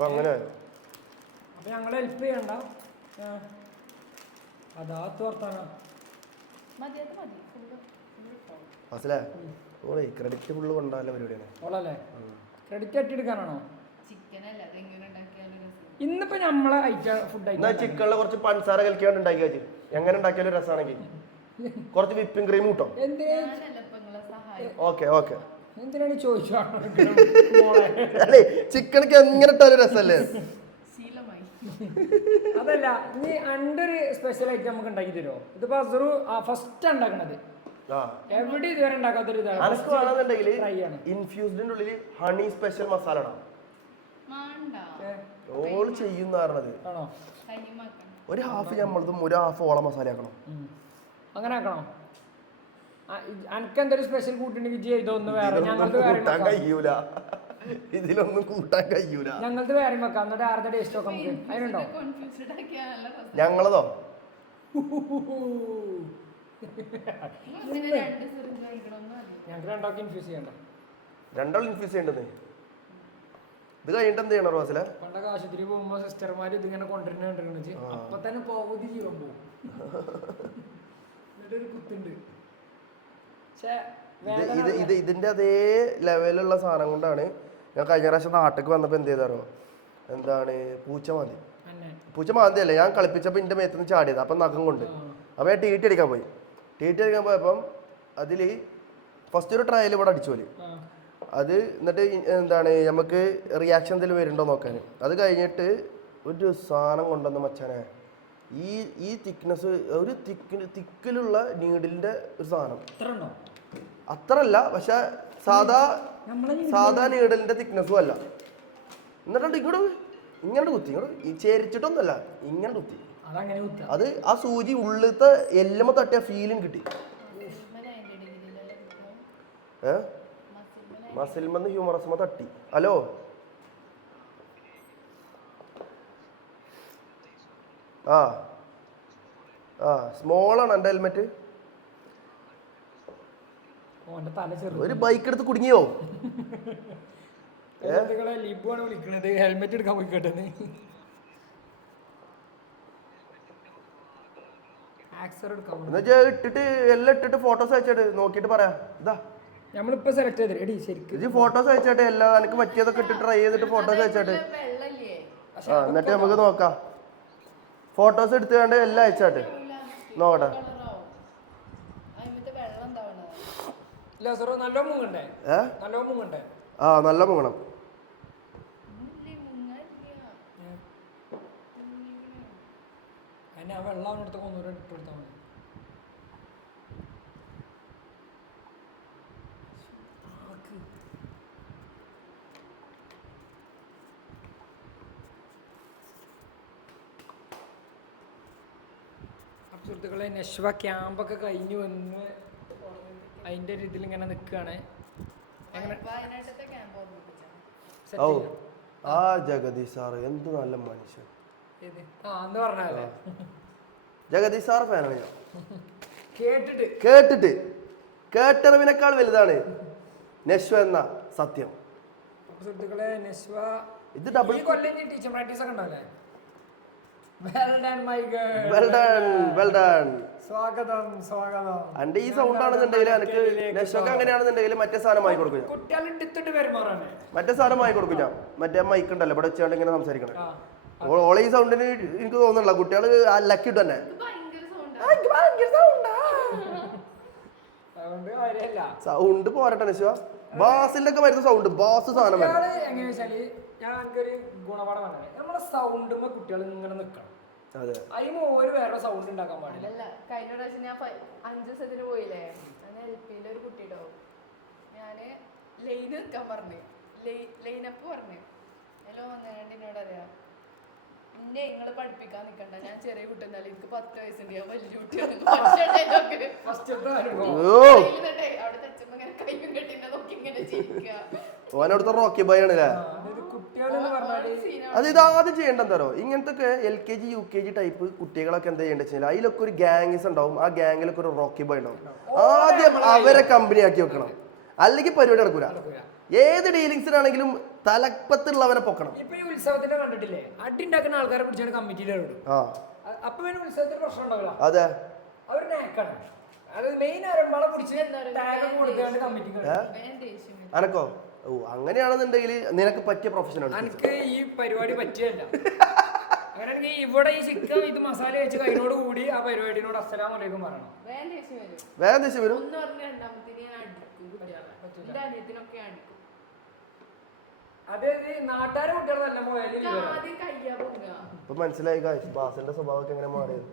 അപ്പൊ അങ്ങനെ അപ്പൊ ഞങ്ങളെ ഹെൽപ്പ് ചെയ്യണ്ട. അതാ തോർത്താനാ മനസ്സിലാ ഓളേ ക്രെഡിറ്റ് ഫുള്ള് കൊണ്ടാല പരിപാടിയാണ്. ഓളല്ലേ ക്രെഡിറ്റ് അട്ടിയെടുക്കാനാണോ? ഇന്നിപ്പോ നമ്മളെ ഫുഡ് എന്നാ ചിക്കനില് കുറച്ച് പഞ്ചസാര കലക്കിയാണ്ട് ഉണ്ടാക്കി വെച്ച് എങ്ങനെ ഉണ്ടാക്കിയാലും രസമാണെങ്കിൽ കുറച്ച് വിപ്പിംഗ് ക്രീം കൂട്ടോ. ഓക്കെ ഓക്കെ എന്തിനാണ് ചോദിച്ചു അല്ലേ ചിക്കനക്ക് എങ്ങനെ ഇട്ടാലും രസമല്ലേ? അതല്ല നീ അണ്ടൊരു സ്പെഷ്യൽ ഐറ്റം നമുക്ക് ഉണ്ടാക്കി തരുമോ? ഇതിപ്പോ അസറു ഫസ്റ്റ് ഉണ്ടാക്കണത് എവിടെ ഇതുവരെ ഉണ്ടാക്കാത്തൊരു ഇൻഫ്യൂസ്ഡിന്റെ ഉള്ളിൽ ഹണി സ്പെഷ്യൽ മസാല ഇടാം. ഓള് ചെയ്യുന്ന പറഞ്ഞത് ഒരു ഹാഫ് നമ്മളതും ഒരു ഹാഫ് ഓള മസാല ആക്കണം. അങ്ങനെ ആക്കണോ? അനക്ക് എന്തൊരു സ്പെഷ്യൽ കൂട്ടുണ്ടെങ്കിൽ ചെയ്തൊന്ന് വേറെ കൂട്ടാൻ കഴിയൂല, ഇതിലൊന്നും കൂട്ടാൻ കഴിയൂല. ഞങ്ങൾക്ക് വേറെ വെക്കാം, എന്നിട്ട് ആരുടെ ടേസ്റ്റ് നോക്കാം നമുക്ക്. അതിനുണ്ടോ? ഞങ്ങളതോ ഞങ്ങൾക്ക് രണ്ടാൾക്ക് ഇൻഫ്യൂസ് ചെയ്യണ്ട. രണ്ടാൾ ഇൻഫ്യൂസ് ചെയ്യേണ്ടത്. ഇത് കഴിഞ്ഞിട്ട് എന്ത് ചെയ്യണം റോസിലെ? പണ്ടൊക്കെ ആശുപത്രി പോകുമ്പോ സിസ്റ്റർമാര് ഇതിങ്ങനെ കൊണ്ടുവരുന്നുണ്ട്. അപ്പൊ തന്നെ പകുതി ജീവൻ പോകും. എന്നിട്ടൊരു കുത്തുണ്ട്. ഇതിന്റെ അതേ ലെവലുള്ള സാധനം കൊണ്ടാണ് ഞാൻ കഴിഞ്ഞ പ്രാവശ്യം നാട്ടിലേക്ക് വന്നപ്പോ എന്ത് ചെയ്താറോ, എന്താണ് പൂച്ചമാന്തി. പൂച്ചമാന്തിയല്ലേ ഞാൻ കളിപ്പിച്ചപ്പോ എന്റെ മേത്തുനിന്ന് ചാടിയത്. അപ്പൊ നഖം കൊണ്ട് അപ്പൊ ഞാൻ ടീറ്റി അടിക്കാൻ പോയി. ടീറ്റി അടിക്കാൻ പോയപ്പം അതില് ഫസ്റ്റ് ഒരു ട്രയൽ ഇവിടെ അടിച്ചു പോലെ അത്. എന്നിട്ട് എന്താണ് നമുക്ക് റിയാക്ഷൻ എന്തെങ്കിലും വരുന്നുണ്ടോ നോക്കാൻ. അത് കഴിഞ്ഞിട്ട് ഒരു സാധനം കൊണ്ടുവന്ന് മച്ചാനെ ഈ തിക്നെസ് ഒരു തിക്കിലുള്ള നീഡിലിന്റെ ഒരു സാധനം അത്രല്ല, പക്ഷെ സാധാ നീഡലിന്റെ തിക്നെസ്സും അല്ല. എന്നിട്ട് ഇങ്ങനെ കുത്തി ചേരിച്ചിട്ടൊന്നുമല്ല, ഇങ്ങനെ കുത്തി. അത് ആ സൂചി ഉള്ളിലത്തെ എല്ലുമ്പോ തട്ടിയ ഫീലും കിട്ടി. മസിൽമെന്ന് ഹ്യൂമറസ്മ തട്ടി. ഹലോ സ്മോളാണ് എൻ്റെ ഹെൽമെറ്റ്. ഒരു ബൈക്ക് എടുത്ത് കുടുങ്ങിയോ? ഹെൽമെറ്റ് എടുക്കാൻ പോയിക്കട്ടെ. ഇട്ടിട്ട് എല്ലാം ഇട്ടിട്ട് ഫോട്ടോസ് അയച്ചിട്ട് നോക്കിട്ട് പറയാ. ഇതാ നമ്മളിപ്പോ സെലക്ട് ചെയ്തേ ശരിക്കും ഫോട്ടോസ് അയച്ചാട്ടെ, എല്ലാം എനിക്ക് പറ്റിയതൊക്കെ ഇട്ട് ട്രൈ ചെയ്തിട്ട് ഫോട്ടോസ് അയച്ചാട്ടെ. എന്നിട്ട് നമുക്ക് നോക്കാം. ഫോട്ടോസ് എടുത്തുകൊണ്ട് എല്ലാം അയച്ചാട്ടെ നോക്കട്ടെ. നല്ല മുങ്ങണം. വെള്ളം ഇട്ട് കൊടുത്താൽ മതി. സുഹൃത്തുക്കളെ നശ്വ ക്യാമ്പൊക്കെ കഴിഞ്ഞു വന്ന് അതിൻ്റെ ഒരു ഇതിലിങ്ങനെ നിൽക്കുകയാണ്. ആ ജഗദീഷ് സാറ് എന്ത് നല്ല മനുഷ്യൻ. ജഗദീഷ് സാർ ഫാനാണ് ഞാൻ. കേട്ടറിവിനേക്കാൾ വലുതാണ് നശ്വ എന്ന സത്യം. സുഹൃത്തുക്കളെ നശ്വ ഇത് ഡബിൾ കൊല്ലം ടീച്ചർ പ്രാക്ടീസ് ഒക്കെ ഉണ്ടാവില്ലേ? അന്റെ ഈ സൗണ്ട് ആണെന്നുണ്ടെങ്കിൽ എനിക്ക് നെഷൊക്കെ അങ്ങനെയാണെന്നുണ്ടെങ്കിൽ മറ്റേ സാധനം വാങ്ങി കൊടുക്കും. മറ്റേ സാധനം വാങ്ങി കൊടുക്കും ഞാൻ. മറ്റേ മൈക്ക് ഉണ്ടല്ലോ ഇവിടെ വെച്ചാണ്ട് ഇങ്ങനെ സംസാരിക്കണം. ഓളെ ഈ സൗണ്ടിന് എനിക്ക് തോന്നുന്നില്ല കുട്ടികൾ ലക്കി തന്നെ. സൗണ്ട് പോരട്ടെ നെശ. ബാസിന്റെ ഒക്കെ വരുന്ന സൗണ്ട് ബാസ് സാധനം എങ്ങനെയാ വെച്ചാല് ഞാൻ എനിക്കൊരു ഗുണപാഠം പറഞ്ഞത് നമ്മളെ സൗണ്ടുമ്പോ കുട്ടികൾ ഇങ്ങനെ നിക്കണം. അതിന് ഒരു വേറെ സൗണ്ട് ഉണ്ടാക്കാൻ പാടില്ല. കഴിഞ്ഞ പ്രാവശ്യം ഞാൻ 5 ദിവസത്തിന് പോയില്ലേ, എൽപിയിലെ ഒരു കുട്ടിയുടെ ഞാന് ലൈൻ നിൽക്കാൻ പറഞ്ഞു. ലൈനപ്പ് പറഞ്ഞു. ഹലോ വന്നിട്ട് എന്നോട് അറിയാം എന്നെ നിങ്ങള് പഠിപ്പിക്കാൻ നിക്കണ്ട, ഞാൻ ചെറിയ കുട്ടി എന്നാലും എനിക്ക് 10 വയസ്സുണ്ട്, ഞാൻ വലിയ കുട്ടിയാണ്. അവിടെ തെച്ചുമ്പോ ഇങ്ങനെ കയ്യും കെട്ടിന്നെ നോക്കി ഇങ്ങനെ ഓനടുത്ത റോക്കി ബോയ് ആണല്ലേ. അത് ഇത് ആദ്യം ചെയ്യേണ്ട എന്താ ഇങ്ങനത്തെ LKG UKG ടൈപ്പ് കുട്ടികളൊക്കെ എന്താ ചെയ്യേണ്ട വെച്ചാൽ അതിലൊക്കെ ഒരു ഗാങ്സ് ഉണ്ടാവും. ആ ഗാങ്ങിലൊക്കെ ഒരു റോക്കി ബോയ് ഉണ്ടാവും. ആദ്യം അവരെ കമ്പനി ആക്കി വെക്കണം, അല്ലെങ്കിൽ പരിപാടി നടക്കൂല. ഏത് ഡീലിങ്സിനാണെങ്കിലും തലപ്പത്തുള്ളവനെ പൊക്കണം. ഇപ്പൊ ഈ ഉത്സവത്തിന്റെ കണ്ടിട്ടില്ലേ, അടി ഉണ്ടാക്കുന്ന ആൾക്കാരെ പിടിച്ചാണ് കമ്മിറ്റിയിലാണ് ഇടും. ആ അപ്പൊ പിന്നെ ഉത്സവത്തിന് പ്രശ്നം ഉണ്ടാവില്ല. അതെ, അവർ നേക്കാണ്. അത് മെയിൻ ആരംഭളെ പിടിച്ച് ടാഗ് കൊടുക്കാണ്ട് കമ്മിറ്റിക്ക് അനക്കോ? ഓ അങ്ങനെയാണെന്നുണ്ടെങ്കിൽ നിനക്ക് പറ്റിയ പ്രൊഫഷനാണ്. എനിക്ക് ഈ പരിപാടി പറ്റിയല്ല. അങ്ങനെയാണെങ്കിൽ ഇവിടെ ഈ ചിക്കൻ ഇത് മസാല വെച്ച് കൈനോട് കൂടി ആ പരിപാടിനോട് അസ്സലാമു അലൈക്കും പറയണം. വേഗം ദേഷ്യം വരും. അതായത് നാട്ടുകാരെ കുട്ടികൾ നല്ല പോയാലും ഇപ്പൊ മനസ്സിലായി ബാസിന്റെ സ്വഭാവമൊക്കെ എങ്ങനെ മാറിയത്.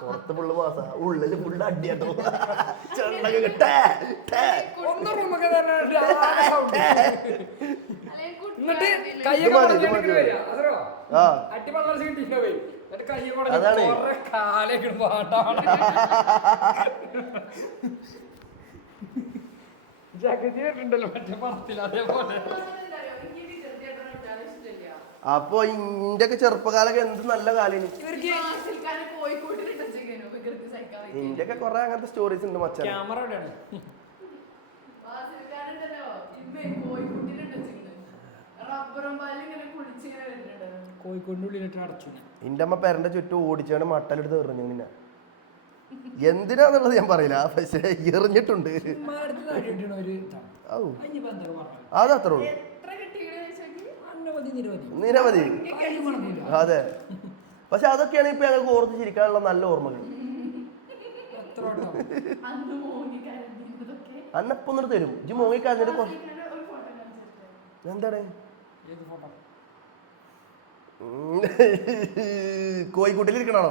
പുറത്ത് ഫുള്ള് മാസ, ഉള്ളില് ഫുള്ള് അടിയാട്ടോ. ഒന്നും റൂമൊക്കെ എന്നിട്ട് കയ്യൊക്കെ വരിക അതോ അട്ടി പള്ളർച്ച കിട്ടിയിട്ട് പോയി. എന്നിട്ട് കയ്യെ കുറെ കാലൊക്കെ പാട്ടാണ്. ജഗതി വരുന്നുണ്ടല്ലോ മറ്റേ പടത്തിൽ അതേപോലെ. അപ്പൊ ഇന്റെ ഒക്കെ ചെറുപ്പകാലൊക്കെ എന്ത് നല്ല കാലം. ഇന്റെ ഒക്കെ കൊറേ അങ്ങനത്തെ സ്റ്റോറീസ് ഉണ്ട് മച്ചാ. ക്യാമറ എവിടെയാണ്? കോഴിക്കോടിനുള്ളിലിട്ട് അടച്ചു. ഇന്റെ അമ്മ പെരന്റെ ചുറ്റും ഓടിച്ചാണ് മട്ടലെടുത്ത് എറിഞ്ഞു. പിന്നെ എന്തിനാന്നുള്ളത് ഞാൻ പറയില്ല, പക്ഷെ എറിഞ്ഞിട്ടുണ്ട്. അതത്രേ ഉള്ളൂ. നിരവധി. അതെ, പക്ഷെ അതൊക്കെയാണ് ഇപ്പൊ ഞങ്ങൾക്ക് ഓർത്ത് ചിരിക്കാനുള്ള നല്ല ഓർമ്മകൾ. അന്നപ്പൊന്നിട്ട് തരും ഇജ്ജ് മോങ്ങിക്കാഞ്ഞിട്ട്. എന്താണ് കോഴിക്കൂട്ടിലിരിക്കണോ?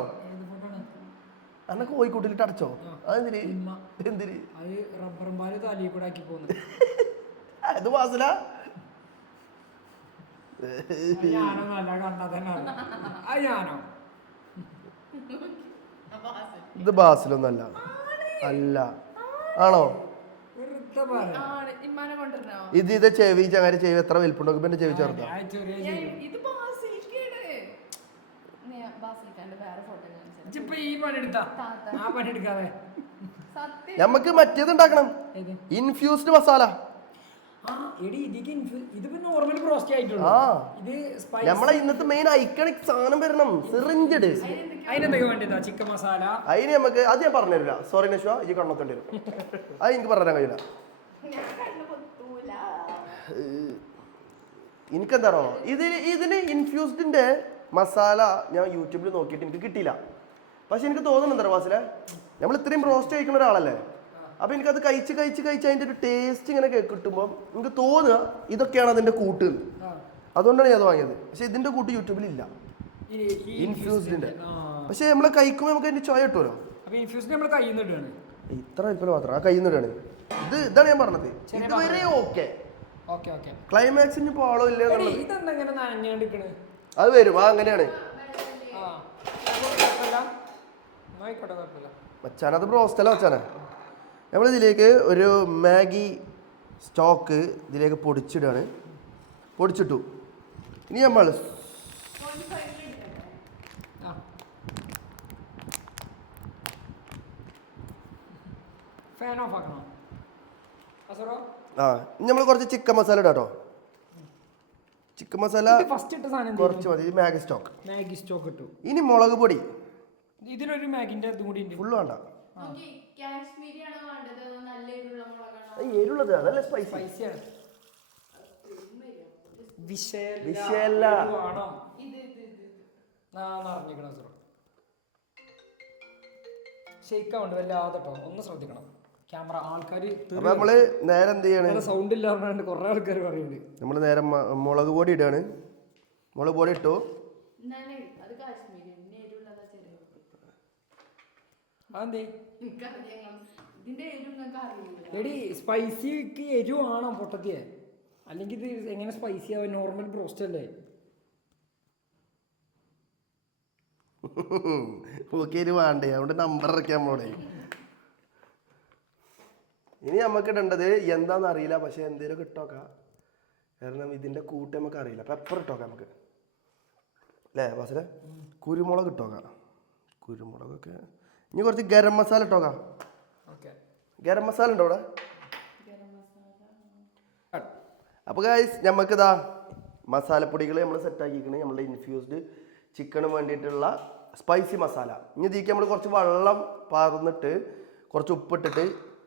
അന്ന കോഴിക്കൂട്ടിലിട്ട് അടച്ചോ? അതെന്തിരി? എന്തിരി? അത് വാസല. ഇത് ബാസിലൊന്നല്ല. അല്ല ആണോ? ഇത് ചെവി ചങ്ങനെ ചെവി എത്ര വലിപ്പുണ്ടോ? പിന്നെ ചെവി ചേർത്താ നമുക്ക് മറ്റേത് ഉണ്ടാക്കണം, ഇൻഫ്യൂസ്ഡ് മസാല. നമ്മളെ ഇന്നത്തെ മെയിൻ ഐക്കണിക് സാധനം വരണം, സിറിഞ്ചഡ്. ചിക്കൻ മസാല അതിന് നമുക്ക് അത് ഞാൻ പറഞ്ഞുതരില്ല. സോറി നശ്വ, ഈ കണ്ണൊത്തേണ്ടി വരും. അത് എനിക്ക് പറഞ്ഞുതരാൻ കഴിയില്ല. എനിക്കെന്താണോ ഇതിന് ഇൻഫ്യൂസ്ഡിന്റെ മസാല ഞാൻ യൂട്യൂബിൽ നോക്കിയിട്ട് എനിക്ക് കിട്ടിയില്ല. പക്ഷെ എനിക്ക് തോന്നുന്നുണ്ടോ വാസിലെ, നമ്മൾ ഇത്രയും റോസ്റ്റ് കഴിക്കുന്ന ഒരാളല്ലേ, അപ്പൊ എനിക്കത് കഴിച്ച് അതിന്റെ ഒരു ടേസ്റ്റ് ഇങ്ങനെ കിട്ടുമ്പോൾ എനിക്ക് തോന്നുക ഇതൊക്കെയാണ് അതിന്റെ കൂട്ട്. അതുകൊണ്ടാണ് ഞാൻ അത് വാങ്ങിയത്. പക്ഷെ ഇതിന്റെ കൂട്ട് യൂട്യൂബിലില്ല, ഇൻഫ്യൂസ്ഡിന്റെ. പക്ഷെ നമ്മളെ കഴിക്കുമ്പോൾ നമുക്ക് അതിന്റെ ചോയ കിട്ടുമല്ലോ. ഇത്ര വലിപ്പം മാത്രം ആ കയ്യുന്നിടാണ്. ഇതാണ് ഞാൻ പറഞ്ഞത്. ഇതുവരെ ഓക്കെ. ക്ലൈമാക്സിന് പോളോ ഇല്ല, അത് വരും. അങ്ങനെയാണ് മച്ചാനത് ബ്രോസ്റ്റല്ല മച്ചാനെ. നമ്മൾ ഇതിലേക്ക് ഒരു മാഗി സ്റ്റോക്ക് ഇതിലേക്ക് പൊടിച്ചിടാണ്. പൊടിച്ചിട്ടു. ഇനി നമ്മൾ ഇനി നമ്മൾ കുറച്ച് ചിക്കൻ മസാല ഇടാട്ടോ. ചിക്കൻ മസാല കുറച്ച് മതി. മാഗി സ്റ്റോക്ക് ഇട്ടു. ഇനി മുളക് പൊടി. ഇതിലൊരു മാഗിന്റെ ഫുള്ള് വേണ്ട, എരുള്ളത് അതല്ല സ്പൈസിയാണ്. വിഷയല്ല. ഒന്ന് ശ്രദ്ധിക്കണം. ക്യാമറ ആൾക്കാര് നമ്മള് നേരെ എന്ത് ചെയ്യണം, സൗണ്ട് ഇല്ലാണ്ട് കുറെ ആൾക്കാർ പറയുന്നുണ്ട്. നമ്മള് നേരെ മുളക് പൊടി ഇടാണ്. മുളക് പൊടി ഇട്ടു. സ്പൈസിക്ക് എരിവാണോ പൊട്ടത്തിയെ? അല്ലെങ്കിൽ ഇത് എങ്ങനെ സ്പൈസി ആവാൻ? നോർമൽ ബ്രോസ്റ്റ് അല്ലേ? വേണ്ടേ, അതുകൊണ്ട് നമ്പർ ഇറക്കാൻ പോണേ. ഇനി നമുക്ക് ഇടേണ്ടത് എന്താണെന്ന് അറിയില്ല, പക്ഷെ എന്തേലും ഇട്ടോക്കാം. കാരണം ഇതിന്റെ കൂട്ട് നമുക്ക് അറിയില്ല. പെപ്പർ ഇട്ടോക്കാം നമുക്ക്, അല്ലേ ബാസിലെ? കുരുമുളക് ഇട്ടോക്കാം. കുരുമുളകൊക്കെ. ഇനി കുറച്ച് ഗരം മസാല ഇട്ടോക്കാം. ഗരം മസാല ഉണ്ടോ ഇവിടെ? അപ്പൊ ഗൈസ് നമുക്കിതാ മസാലപ്പൊടികൾ നമ്മൾ സെറ്റാക്കിക്കണേ നമ്മളുടെ ഇൻഫ്യൂസ്ഡ് ചിക്കന് വേണ്ടിയിട്ടുള്ള സ്പൈസി മസാല. ഇനി ഇതിലേക്ക് നമ്മൾ കുറച്ച് വെള്ളം പാർന്നിട്ട് കുറച്ച് ഉപ്പിട്ടിട്ട്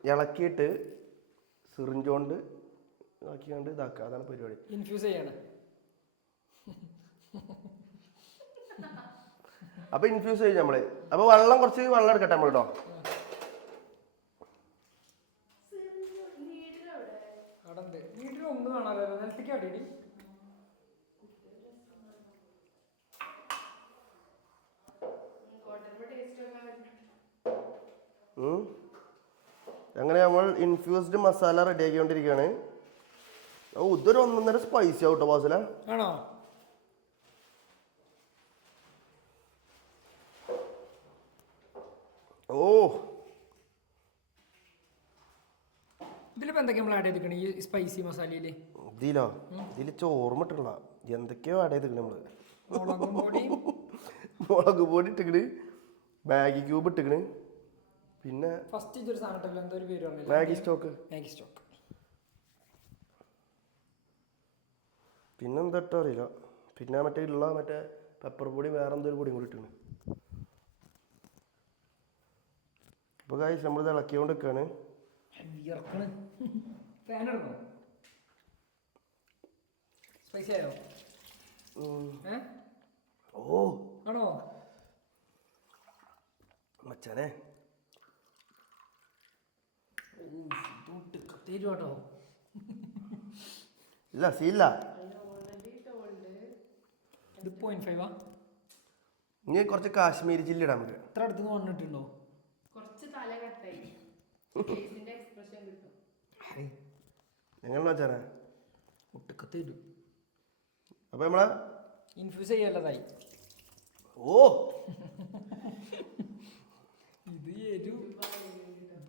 ഇളക്കിയിട്ട് സിറിഞ്ചോണ്ട് ആക്കിയാണ്ട് ഇതാക്കുക. അതാണ് പരിപാടി. ഇൻഫ്യൂസ് ചെയ്യണം. അപ്പോൾ ഇൻഫ്യൂസ് ചെയ്യും നമ്മൾ. അപ്പോൾ കുറച്ച് വെള്ളം എടുക്കട്ടെ നമ്മൾ കേട്ടോ. അവിടെ ഉണ്ട്. വീട്ടിൽ ഒന്നും കാണാമല്ലോ. നിലത്തേക്ക് അടിയടി. അങ്ങനെ നമ്മൾ ഇൻഫ്യൂസ്ഡ് മസാല റെഡി ആക്കിക്കൊണ്ടിരിക്കുകയാണ്. ഓ ഇതൊരു 1.5 സ്പൈസി ആവട്ടോ ബാസില. ആണോ? ഓ ഇതിലിപ്പോൾ എന്തൊക്കെയാ നമ്മൾ ആഡ് ചെയ്തിരിക്കണേ ഈ സ്പൈസി മസാലയില്? ഇതിൽ ചോർമിട്ടുള്ള എന്തൊക്കെയോ ആഡ് ചെയ്തിരിക്കണ നമ്മള്. മുളക് പൊടി ഇട്ടിക്കണ്, മാഗി ക്യൂബ് ഇട്ടിക്കണ്, പിന്നെ ഫസ്റ്റ് ഇതൊരു സാധനം ഇട്ടല്ലോ, എന്തോ ഒരു പേര് പറഞ്ഞില്ല, മാഗി സ്റ്റോക്ക്. പിന്നെ എന്താ ഇട്ടോ അറിയില്ല. പിന്നെ മറ്റേ പെപ്പർ പൊടി വേറെ എന്തോ ഒരു പൊടിയും കൂടി ഇട്ടിക്കണ്. അപ്പോൾ ഗൈസ് നമ്മളിത് ഇളക്കിക്കൊണ്ട് നിൽക്കുകയാണ്. സ്പൈസി ആയോ? ഓ ആണോ മച്ചാനെ? കേട്ടോ. ഇല്ല സീല്ല. ഇത് 0.5 ഇനി കുറച്ച് കാശ്മീരി ചില്ലി ഇടാൻ നമുക്ക്. എത്ര അടുത്തുനിന്ന് വന്നിട്ടുണ്ടോ? കുറച്ച് തല കട്ടായി എക്സ്പ്രഷൻ കിട്ടും. എങ്ങനെ വെച്ചാനെ ഒട്ടുക്കത്തേരു. അപ്പൊ നമ്മളെ ഇൻഫ്യൂസ് ചെയ്യല്ലതായി. ഓ ഇത് എരു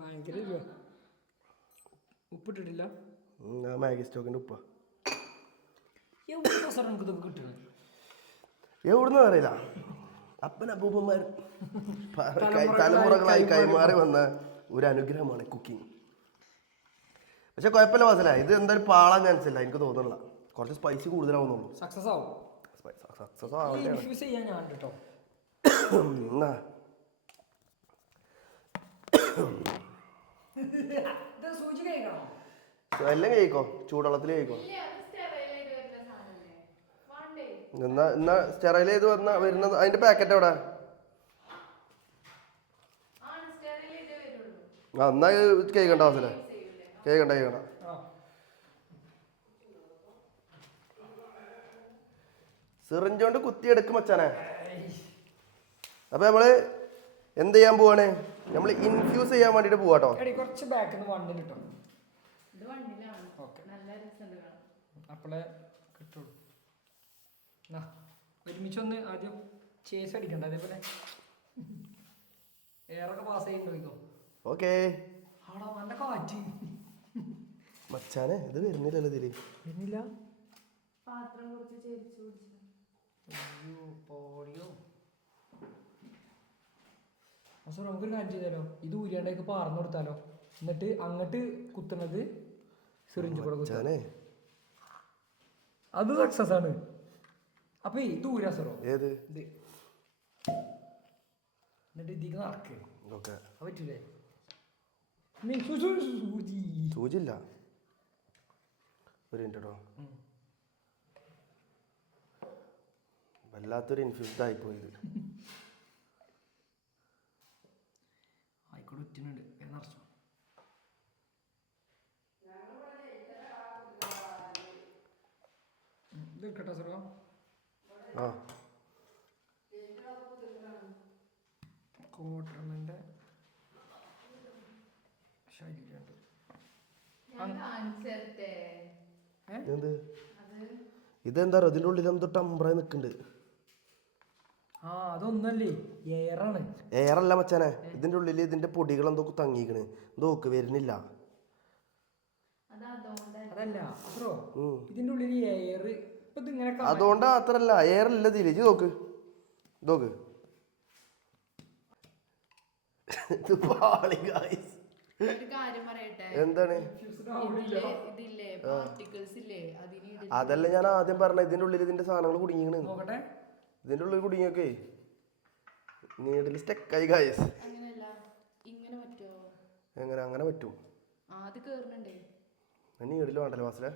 ഭയങ്കര എരുവാ. ഉപ്പിട്ടിട്ടില്ല. മാഗി സ്റ്റോക്കിന്റെ ഉപ്പ ഇതൊക്കെ കിട്ടണ എവിടുന്ന് അറിയില്ല. അപ്പൻ അപ്പൂപ്പന്മാർ തലമുറകളായി കൈമാറി വന്ന ഒരു അനുഗ്രഹമാണ് കുക്കിംഗ്. പക്ഷെ കുഴപ്പമില്ല വാസല, ഇത് എന്തായാലും പാളാൻ ചാൻസ് ഇല്ല എനിക്ക് തോന്നുന്നില്ല. കുറച്ച് സ്പൈസി കൂടുതലാവുന്നുള്ളൂ. സക്സസ് ആവും. സക്സസ് ആവട്ടെ. ഇൻഫ്യൂസ് ചെയ്യാൻ ഞാൻ കേട്ടോ. എന്നാ സൂചി കഴിക്കണോ? എല്ലാം കഴിക്കോ, ചൂടുവെള്ളത്തിൽ കഴിക്കോ. എന്നാ സ്റ്റെറൈൽ ചെയ്ത് വരുന്നത് അതിന്റെ പാക്കറ്റ് എവിടെ? ആ എന്നാ കേൾക്കണ്ട വാസല, കേൾക്കണ്ട. സിറിഞ്ചോണ്ട് കുത്തിയെടുക്കും മച്ചാനെ. അപ്പൊ നമ്മള് എന്ത് ചെയ്യാൻ പോവാണ്? നമ്മൾ ഇൻഫ്യൂസ് ചെയ്യാൻ വേണ്ടിട്ട് പോവാട്ടോ. കുറച്ച് ബാക്ക് വണ്ണിലിട്ടോ. അപ്പോളെ കിട്ടുള്ളൂ. ഒരുമിച്ചൊന്ന് ആദ്യം ചേസ് അടിക്കണ്ട. അതേപോലെ എയറൊക്കെ പാസ് ചെയ്യുന്നുണ്ടോ? ഓക്കേ ആടാ നല്ല കാറ്റ് മച്ചാനെ. ഇത് വരുന്നില്ലല്ലോ ഇതില്. വരുന്നില്ല. പാത്രം കുറച്ച് ചേരിച്ചു പിടിച്ചു. നമുക്കൊരു കാര്യം ചെയ്താലോ, ഇത് ഊരിയാണ്ടേക്ക് പാർന്നു കൊടുത്താലോ, എന്നിട്ട് അങ്ങോട്ട് കുത്തുന്നത് സിറിഞ്ച് കൂടെ കുത്താനേ. അത് സക്സസ് ആണ്. അപ്പൊ ഇത് ഊരാ സറോ. ഏത് ഇത് എന്നിട്ട് ഇതിക്ക് നടക്ക് പറ്റൂലേ? സൂചില്ല. ഒരു മിനിറ്റ് കേട്ടോ. വല്ലാത്തൊരു ഇൻഫ്യൂസ്ഡ് ആയിപ്പോയത്. ആയിക്കോട്ടെ ഉറ്റുന്നുണ്ട് നിറച്ചു. ഇത് കേട്ടോ സറോ. ആ കോട്ടറിന്റെ ശൈലിയുണ്ട്. ഇതെന്താ ഇതിൻ്റെ ഉള്ളിൽ എന്തോ ടംബ്രായി നിൽക്കുന്നുണ്ട്. ആ അതൊന്നല്ലേ, എയറാണ്. എയറല്ല മച്ചാനെ, ഇതിൻ്റെ ഉള്ളിൽ ഇതിന്റെ പൊടികൾ എന്തോ തങ്ങിക്കണ്. നോക്ക് വരുന്നില്ല. അതല്ല ബ്രോ, ഇതിന്റെ ഉള്ളിൽ എയർ. അതുകൊണ്ട് അത്രല്ല എയർ ഇല്ല ഇതില്. നോക്ക് നോക്ക്. ഒരു കാര്യം പറയട്ടെ. എന്താണ്? ഇതില്ലേ പാർട്ടിക്കിൾസ് ഇല്ലേ അതിന് അതല്ല ഞാൻ ആദ്യം പറഞ്ഞ ഇതിന്റെ ഉള്ളിൽ ഇതിന്റെ സാധനങ്ങൾ കുടുങ്ങിയാണ്. നോക്കട്ടെ. ഇതിന്റെ ഉള്ളിൽ കുടുങ്ങിയൊക്കെ നീഡിൽ സ്റ്റെക്കായി ഗായ്സ്. അങ്ങനെയല്ല ഇങ്ങനെ പറ്റുമോ? എങ്ങനെ അങ്ങനെ പറ്റും? അത് കേറുന്നുണ്ടേ. നീഡിൽ വേണ്ടല്ലോ വാസിലെ.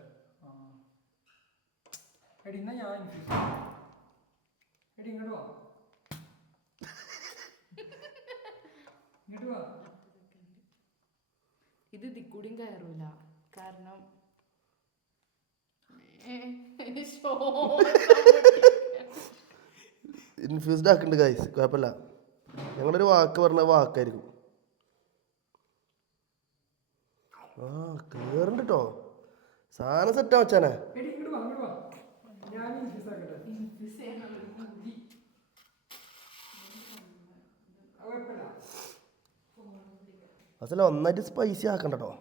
എടി എന്നാ ഞാൻ എടി ഇങ്ങോട്ട് വാ. ഇങ്ങോട്ട് വാ. ഇത് ദിക്കൂടിയും കയറൂല കാരണം ഇൻഫ്യൂസ്ഡ് ആക്കുന്നുണ്ട് ഗൈസ്, കുഴപ്പമില്ല. ഞങ്ങളൊരു വാക്ക് പറഞ്ഞ വാക്കായിരിക്കും. ആ കേറുണ്ട് കേട്ടോ, സാധനം സെറ്റാ വെച്ചാനെ. എടി ഇങ്ങോട്ട് വാ, ഇങ്ങോട്ട് വാ. ഞാൻ ഇൻഫ്യൂസ് ആക്കട്ടെ. കുഴപ്പമില്ല. അസല ഒന്നായിട്ട് സ്പൈസി ആക്കണ്ട കേട്ടോ.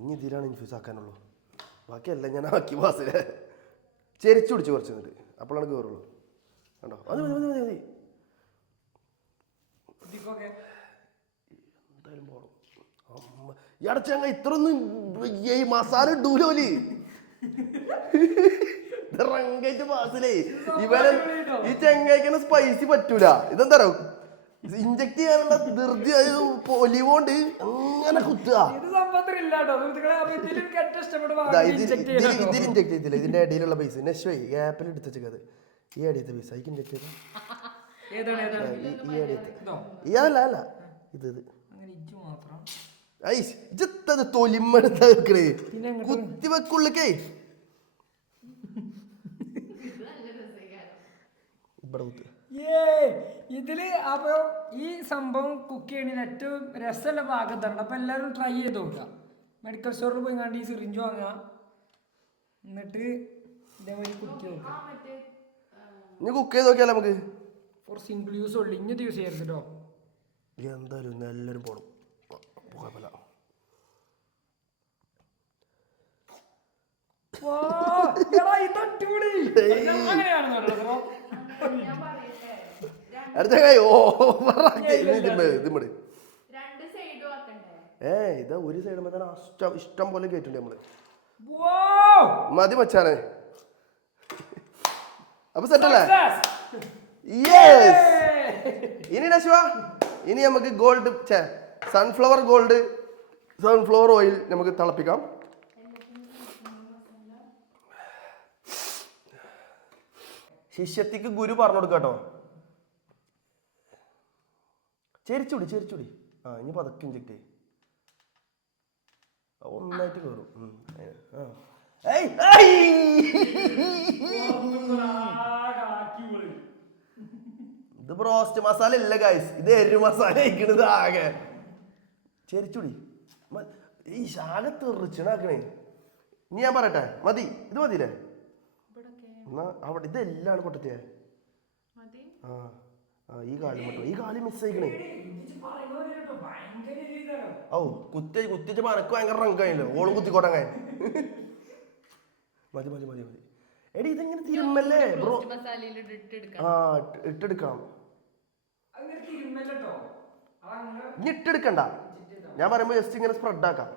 ഇനി ഇതിലാണ് ഇൻഫ്യൂസ് ആക്കാനുള്ളൂ, ബാക്കിയെല്ലാം ഞാൻ ആക്കി വാസിലെ ചെരിച്ചു പിടിച്ച് കുറച്ച് നിന്നിട്ട് അപ്പോഴാണ് കയറുള്ളൂ. കണ്ടോ, മതി മതി മതി മതി. ഇതിക്കൊക്കെ എന്തായാലും പോണം. ഈ അടച്ചങ്ങ ഇത്രയൊന്നും ഈ മസാല ഇടൂലോലി മാസിലേ. ഇവരെ ഈ ചെങ്ങായിക്കുന്ന സ്പൈസി പറ്റൂല. ഇതെന്താ ഇഞ്ചക്ട് ചെയ്യാനുള്ള ധൃതി ഒലിവ് കൊണ്ട് അങ്ങനെ കുത്തുക. ഇതിൽ ഇഞ്ചക്ട് ചെയ്തില്ല, ഇതിന്റെ ഇടയിലുള്ള പൈസ നെശ്വേ ഗ്യാപ്പിൽ എടുത്ത് വെച്ചത് ഈ അടിയത്തെ പൈസ അതിക്ക് ഇഞ്ചക്ട് ചെയ്ത ഈ അടിയത്തെ ഇതല്ല അല്ല ഇത് ഇജത്തത് തൊലിമെടുത്ത വെക്കണേ കുത്തി വെക്കുള്ളിക്കേ. ഇവിടെ കുത്ത്. ഇതില് അപ്പൊ ഈ സംഭവം കുക്ക് ചെയ്യണതിന് ഏറ്റവും രസമുള്ള ഭാഗം തരണം. അപ്പൊ എല്ലാവരും ട്രൈ ചെയ്ത് നോക്കുക. മെഡിക്കൽ സ്റ്റോറിൽ പോയി കണ്ട് ഈ സിറിഞ്ച് വാങ്ങുക, എന്നിട്ട് ഇതേമാതിരി കുക്ക് നോക്കുക. ഇനി കുക്ക് ചെയ്ത് നോക്കിയാലോ നമുക്ക്. ഫോർ സിംപിൾ യൂസ് ഉള്ളു, ഇഞ്ഞത് യൂസ് ചെയ്യരുത് കേട്ടോ. എന്തായാലും എല്ലാവരും പോണം, കുഴപ്പമില്ല. അടുത്ത കൈ ഓവറാക്കി ഇതുമ്പടി. ഇതാ ഒരു സൈഡ് തന്നെ ഇഷ്ടം പോലെ കേട്ടിട്ടുണ്ട് നമ്മള്. മതി മച്ചാനെ. അപ്പൊ സെറ്റല്ലേ? യെസ്. ഇനി നശ്വ ഇനി നമുക്ക് ഗോൾഡ് സൺഫ്ലവർ ഓയിൽ നമുക്ക് തിളപ്പിക്കാം. ശിഷ്യത്തിക്ക് ഗുരു പറഞ്ഞു കൊടുക്കാം കേട്ടോ. ചെരിച്ചുടി. ആ ഇനി പതുക്കെ ഇഞ്ചക്ട് ചെയ്യും, ഒന്നായിട്ട് കയറും. ഇത് ബ്രോസ്റ്റ് മസാല ഇല്ല ഗൈസ്, ഇത് എരു മസാല കഴിക്കണത് ആകെ. ചെരിച്ചുടി ഈ ശാഖ തെറിച്ചിണാക്കണേ. ഇനി ഞാൻ പറയട്ടെ, മതി ഇത് മതിയില്ലേ? എന്നാ അവിടെ ഇതെല്ലാം പൊട്ടത്തിയേ. ഈ കാലി മിസ് ആയിക്കണേ. ഓ കുത്തിച്ച് മനക്ക് ഭയങ്കര റങ്കായല്ലോ, ഓളും കുത്തിക്കോട്ടെ കായ. മതി മതി മതി മതി. എടി ഇതെങ്ങനെ തിരുമ്മല്ലേ ബ്രോ? ആ ഇട്ടെടുക്കണം. ഇനി ഇട്ടെടുക്കണ്ട, ഞാൻ പറയുമ്പോ ജസ്റ്റ് ഇങ്ങനെ സ്പ്രെഡ് ആക്കാം.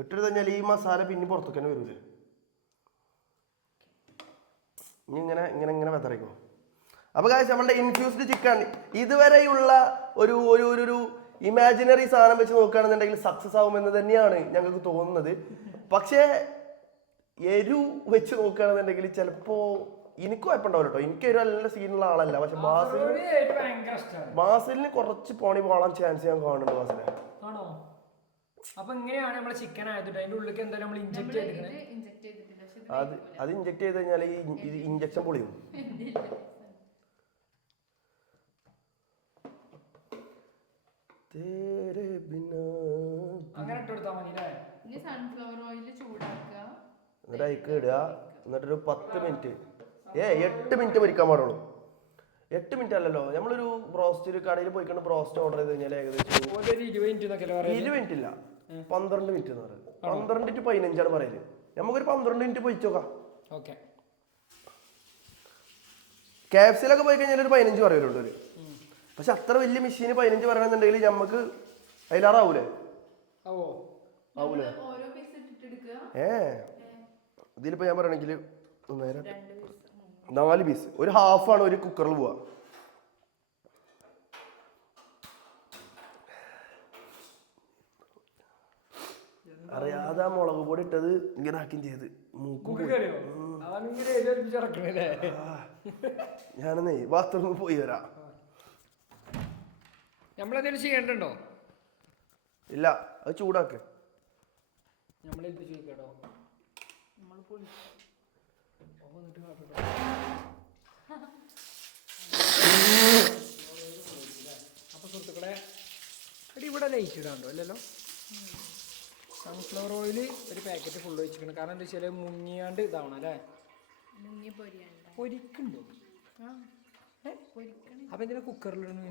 ഇട്ടെടുത്ത് കഴിഞ്ഞാൽ ഈ മസാല പിന്നെ പുറത്തേക്ക് തന്നെ വരൂലേ. ഇനി ഇങ്ങനെ ഇങ്ങനെ ഇങ്ങനെ വെതറിക്കോ. അപ്പൊ കാശ് നമ്മളുടെ ഇൻഫ്യൂസ്ഡ് ചിക്കൻ ഇതുവരെയുള്ള ഒരു ഇമാജിനറി സാധനം വെച്ച് നോക്കുകയാണെന്നുണ്ടെങ്കിൽ സക്സസ് ആവുമെന്ന് തന്നെയാണ് ഞങ്ങൾക്ക് തോന്നുന്നത്. പക്ഷേ എരു വെച്ച് നോക്കുകയാണെന്നുണ്ടെങ്കിൽ ചിലപ്പോ എനിക്ക് കുഴപ്പമുണ്ടാവില്ല കേട്ടോ. എനിക്ക് എരു നല്ല സീനുള്ള ആളല്ല, പക്ഷെ ബാസിലിന് കുറച്ച് പോണി പോകാൻ ചാൻസ് ഞാൻ കാണുന്നുണ്ട് ബാസിലെ. അപ്പൊ ഇങ്ങനെയാണ് നമ്മളെ ചിക്കൻ ആയത്. അതിന്റെ ഉള്ളിൽ എന്തായാലും നമ്മൾ ഇഞ്ചക്ട് ചെയ്തിട്ടുണ്ട്. അത് ഇഞ്ചക്ട് ചെയ്ത് കഴിഞ്ഞാൽ ഈ ഇഞ്ചക്ഷൻ പൊളിയും. അങ്ങനെ ഇട്ടെടുത്താൽ മതി അല്ലേ? സൺഫ്ലവർ ഓയിൽ ചൂടാക്കുക, എന്നിട്ട് അതിക്ക് ഇടുക. എന്നിട്ടൊരു 10 മിനിറ്റ് 8 മിനിറ്റ് പൊരിക്കാൻ പാടുള്ളൂ. 8 മിനിറ്റ് അല്ലല്ലോ, നമ്മളൊരു ബ്രോസ്റ്റ് ഒരു കടയിൽ പോയിക്കൊണ്ട് ബ്രോസ്റ്റ് ഓർഡർ ചെയ്ത് കഴിഞ്ഞാൽ ഏകദേശം 20 മിനിറ്റ് 20 മിനിറ്റ് ഇല്ല, 12 മിനിറ്റ് എന്ന് പറയുന്നത്. 12 to 15 പറയല്. നമുക്കൊരു 12 മിനിറ്റ് പോയിച്ചോക്കാം. ഓക്കെ. KFC-ലൊക്കെ പോയി കഴിഞ്ഞാൽ ഒരു 15 പറയുള്ളൂ. പക്ഷെ അത്ര വലിയ മെഷീന് 15 പറയണമെന്നുണ്ടെങ്കിൽ നമുക്ക് അതിലാറാവൂലേ? ആവൂലേ? ഇതിലിപ്പോ ഞാൻ പറയണെങ്കിൽ 4 പീസ്, ഒരു ഹാഫാണ് ഒരു കുക്കറിൽ പോവാ. അറിയാതെ ആ മുളക് പൊടി ഇട്ടത് ഇങ്ങനെ ആക്കിയും ചെയ്ത് ഞാനെന്നേ ബാത്റൂമിൽ പോയി വരാം. നമ്മളെന്തെങ്കിലും ചെയ്യണ്ടോ? ഇല്ല, അത് ചൂടാക്ക്. അപ്പൊ സുഹൃത്തുക്കളെ ഇവിടെ ലൈറ്റ് ഇടാണ്ടോ? അല്ലല്ലോ. സൺഫ്ലവർ ഓയിൽ ഒരു പാക്കറ്റ് ഫുള്ള് വെച്ചിട്ടുണ്ട്. കാരണം എന്താ വെച്ചാൽ മുങ്ങിയാണ്ട് ഇതാവണം അല്ലേ? പൊരിക്കുണ്ടോ? അപ്പൊ എന്തിനാ കുക്കറിലിടുന്നു?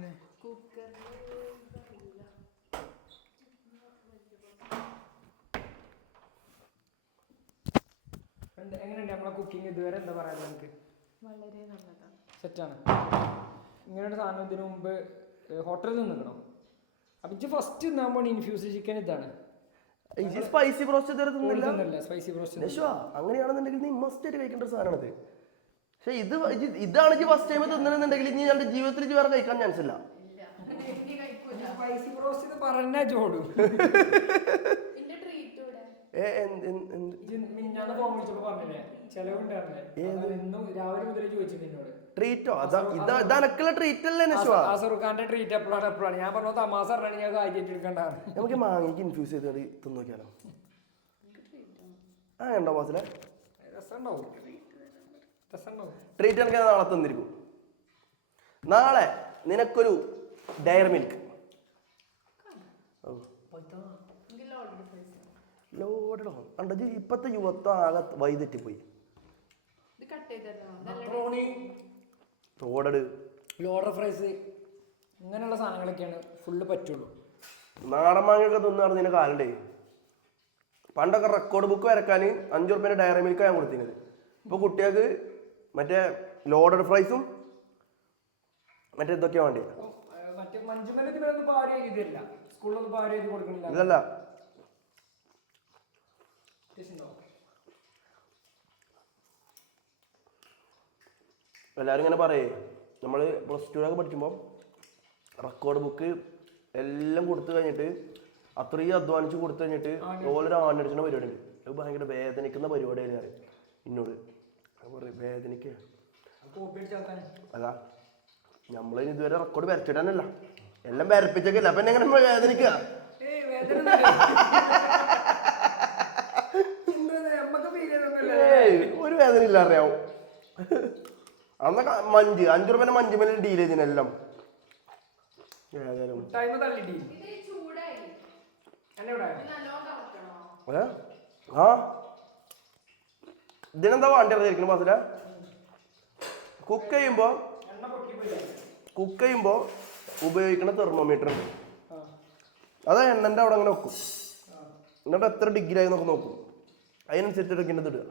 പിന്നെ എങ്ങനെയുണ്ട് നമ്മളെ കുക്കിംഗ് ഇതുവരെ? എന്താ പറയാ, നമുക്ക് വളരെ നല്ലതാണ്, സെറ്റാണ്. ഇങ്ങനെയുള്ള സാധനം ഇതിനു മുമ്പ് ഹോട്ടലിൽ നിന്ന് നിൽക്കണം. അപ്പൊ ഇത് ഫസ്റ്റ് തിന്നാൻ പോണ ഇൻഫ്യൂസ് ചിക്കൻ ഇതാണ്. സ്പൈസി ബ്രോസ്റ്റ് സ്പൈസി ബ്രോസ്റ്റ് അങ്ങനെയാണെന്നുണ്ടെങ്കിൽ നീ മസ്റ്റ് ആയിട്ട് കഴിക്കേണ്ട സാധനമാണത്. പക്ഷെ ഇതാണ് ഫസ്റ്റ് ടൈം തിന്നണമെന്നുണ്ടെങ്കിൽ ഇനി എന്റെ ജീവിതത്തിൽ വേറെ കഴിക്കാൻ ചാൻസ് ഇല്ല. സ്പൈസി ബ്രോസ്റ്റ് പറഞ്ഞാ ചോടു. ട്രീറ്റോ? ഇതനക്കുള്ള ട്രീറ്റ് അല്ലേ? ഞാൻ പറഞ്ഞ തമാസ നമുക്ക് മാങ്ങയ്ക്ക് ഇൻഫ്യൂസ് ചെയ്ത് തിന്നു നോക്കിയാലോ? ആ ഉണ്ടോ മാസിലെ ട്രീറ്റ് എനിക്ക് നാളെ തന്നിരിക്കും. നാളെ നിനക്കൊരു ഡയറി മിൽക്ക് ലോഡോ കണ്ടത്. ഇപ്പത്തെ യുവത്വം ആകെ വൈതെറ്റിപ്പോയി. ലോഡർ ഫ്രൈസ് ഇങ്ങനെയുള്ള സാധനങ്ങളൊക്കെയാണ് ഫുള്ള് പറ്റുള്ളൂ. നാടൻ മാങ്ങയൊക്കെ തിന്നാണ് നിന്നെ കാലണ്ടേ. പണ്ടൊക്കെ റെക്കോർഡ് ബുക്ക് വരക്കാൻ 5 റുപ്യേൻ്റെ ഡയറി മിൽക്കാണ് ഞാൻ കൊടുത്തിരുന്നത്. ഇപ്പോൾ കുട്ടികൾക്ക് മറ്റേ ലോഡഡ് ഫ്രൈസും മറ്റേ ഇതൊക്കെ വേണ്ടി. ഇല്ലല്ല, എല്ലാവരും ഇങ്ങനെ പറയേ, നമ്മൾ +2 പഠിക്കുമ്പോൾ റെക്കോർഡ് ബുക്ക് എല്ലാം കൊടുത്തു കഴിഞ്ഞിട്ട് അത്രയും അധ്വാനിച്ച് കൊടുത്തു കഴിഞ്ഞിട്ട് ഓരോ ആണടിച്ചുന്ന പരിപാടി ഉണ്ട്. അത് ഭയങ്കര വേദനിക്കുന്ന പരിപാടിയാണ് ഞാൻ എന്നോട് വേദനിക്കുക. അല്ല, നമ്മളിനി ഇതുവരെ റെക്കോർഡ് വരച്ചിടാനല്ല, എല്ലാം വരപ്പിച്ചൊക്കെയല്ല. അപ്പൊ എങ്ങനെ വേദനിക്കുക? ഒരു വേദന ഇല്ല അറിയാവും. അന്നൊക്കെ 5 റുപ്യേന്റെ മഞ്ചുമേൽ ഡീൽ ചെയ്തിനെല്ലാം. ആ ഇതിനെന്താ വണ്ടി ഇറങ്ങിയിരിക്കുന്നു മാസില? കുക്ക് ചെയ്യുമ്പോ ഉപയോഗിക്കുന്ന തെർമോമീറ്റർ ഉണ്ട്. അത് എണ്ണൻ്റെ അവിടെ അങ്ങനെ വെക്കും. എന്നിട്ട് എത്ര ഡിഗ്രി ആയി എന്നൊക്കെ നോക്കും. അതിനനുസരിച്ച് എടുക്കേണ്ടത് ഇടുക.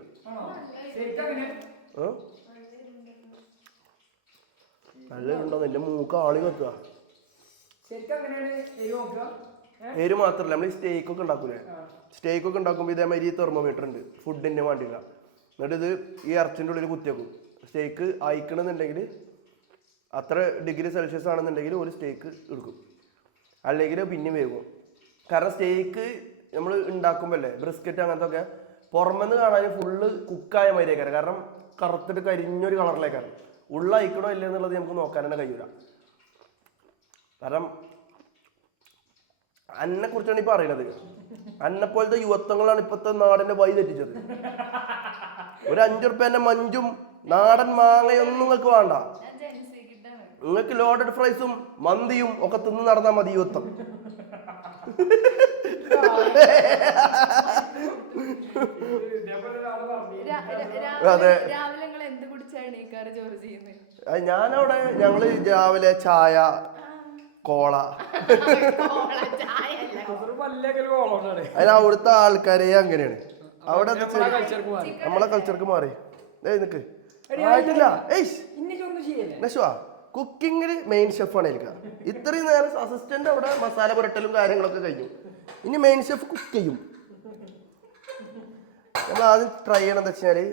നല്ല ഉണ്ടോ? എന്റെ മൂക്ക് ആളി വെക്കുക. എരു മാത്രല്ല, നമ്മൾ ഈ സ്റ്റേക്കൊക്കെ ഉണ്ടാക്കൂലേ? സ്റ്റേക്കൊക്കെ ഉണ്ടാക്കുമ്പോൾ ഇതേമാതിരി തെർമോമീറ്റർ ഉണ്ട് ഫുഡിന്റെ വേണ്ടിയില്ല. എന്നിട്ട് ഇത് ഈ ഇറച്ചിൻ്റെ ഉള്ളിൽ കുത്തിവെക്കും. സ്റ്റേക്ക് അയക്കണമെന്നുണ്ടെങ്കിൽ അത്ര ഡിഗ്രി സെൽഷ്യസ് ആണെന്നുണ്ടെങ്കിൽ ഒരു സ്റ്റേക്ക് എടുക്കും, അല്ലെങ്കിൽ പിന്നെ വേകും. കാരണം സ്റ്റേക്ക് നമ്മൾ ഉണ്ടാക്കുമ്പോൾ അല്ലേ, ബ്രിസ്ക്കറ്റ് അങ്ങനത്തെ ഒക്കെ പുറമെന്ന് കാണാൻ ഫുള്ള് കുക്കായ മാതിരിയേക്കാരം. കാരണം കറുത്തിട്ട് കരിഞ്ഞൊരു കളറിലേക്കാരം. ഉള്ള അയക്കണോ ഇല്ല എന്നുള്ളത് നമുക്ക് നോക്കാൻ തന്നെ കഴിയൂല. കാരണം അന്നെ കുറിച്ചാണ് ഈ പറയുന്നത്. അന്നെ പോലത്തെ യുവത്വങ്ങളാണ് ഇപ്പോഴത്തെ നാടിന്റെ വഴി തെറ്റിച്ചത്. ഒരു 5 റുപ്യേന്റെ മഞ്ചും നാടൻ മാങ്ങയൊന്നും നിങ്ങൾക്ക് വേണ്ട. നിങ്ങൾക്ക് ലോഡഡ് ഫ്രൈസും മന്തിയും ഒക്കെ തിന്ന് നടന്നാൽ മതി യുവത്വം. ഞാനവിടെ ഞങ്ങള് രാവിലെ ചായ, കോള. അതൊരു പല്ലേക്കൽ കോളോട്ടാണ്. അതിന് അവിടുത്തെ ആൾക്കാരെ അങ്ങനെയാണ്. അവിടെ നമ്മളെ കൾച്ചർക്ക് മാറി. നിക്ക് ആയിട്ടില്ല. നശ്വാ കുക്കിങ്ങില് മെയിൻ ഷെഫാണ് എനിക്ക്. ഇത്രയും നേരം അസിസ്റ്റന്റ് അവിടെ മസാല പുരട്ടലും കാര്യങ്ങളൊക്കെ കഴിഞ്ഞു. ഇനി മെയിൻ ഷെഫ് കുക്ക് ചെയ്യും. നമ്മൾ ആദ്യം ട്രൈ ചെയ്യണം എന്താ വെച്ചാല്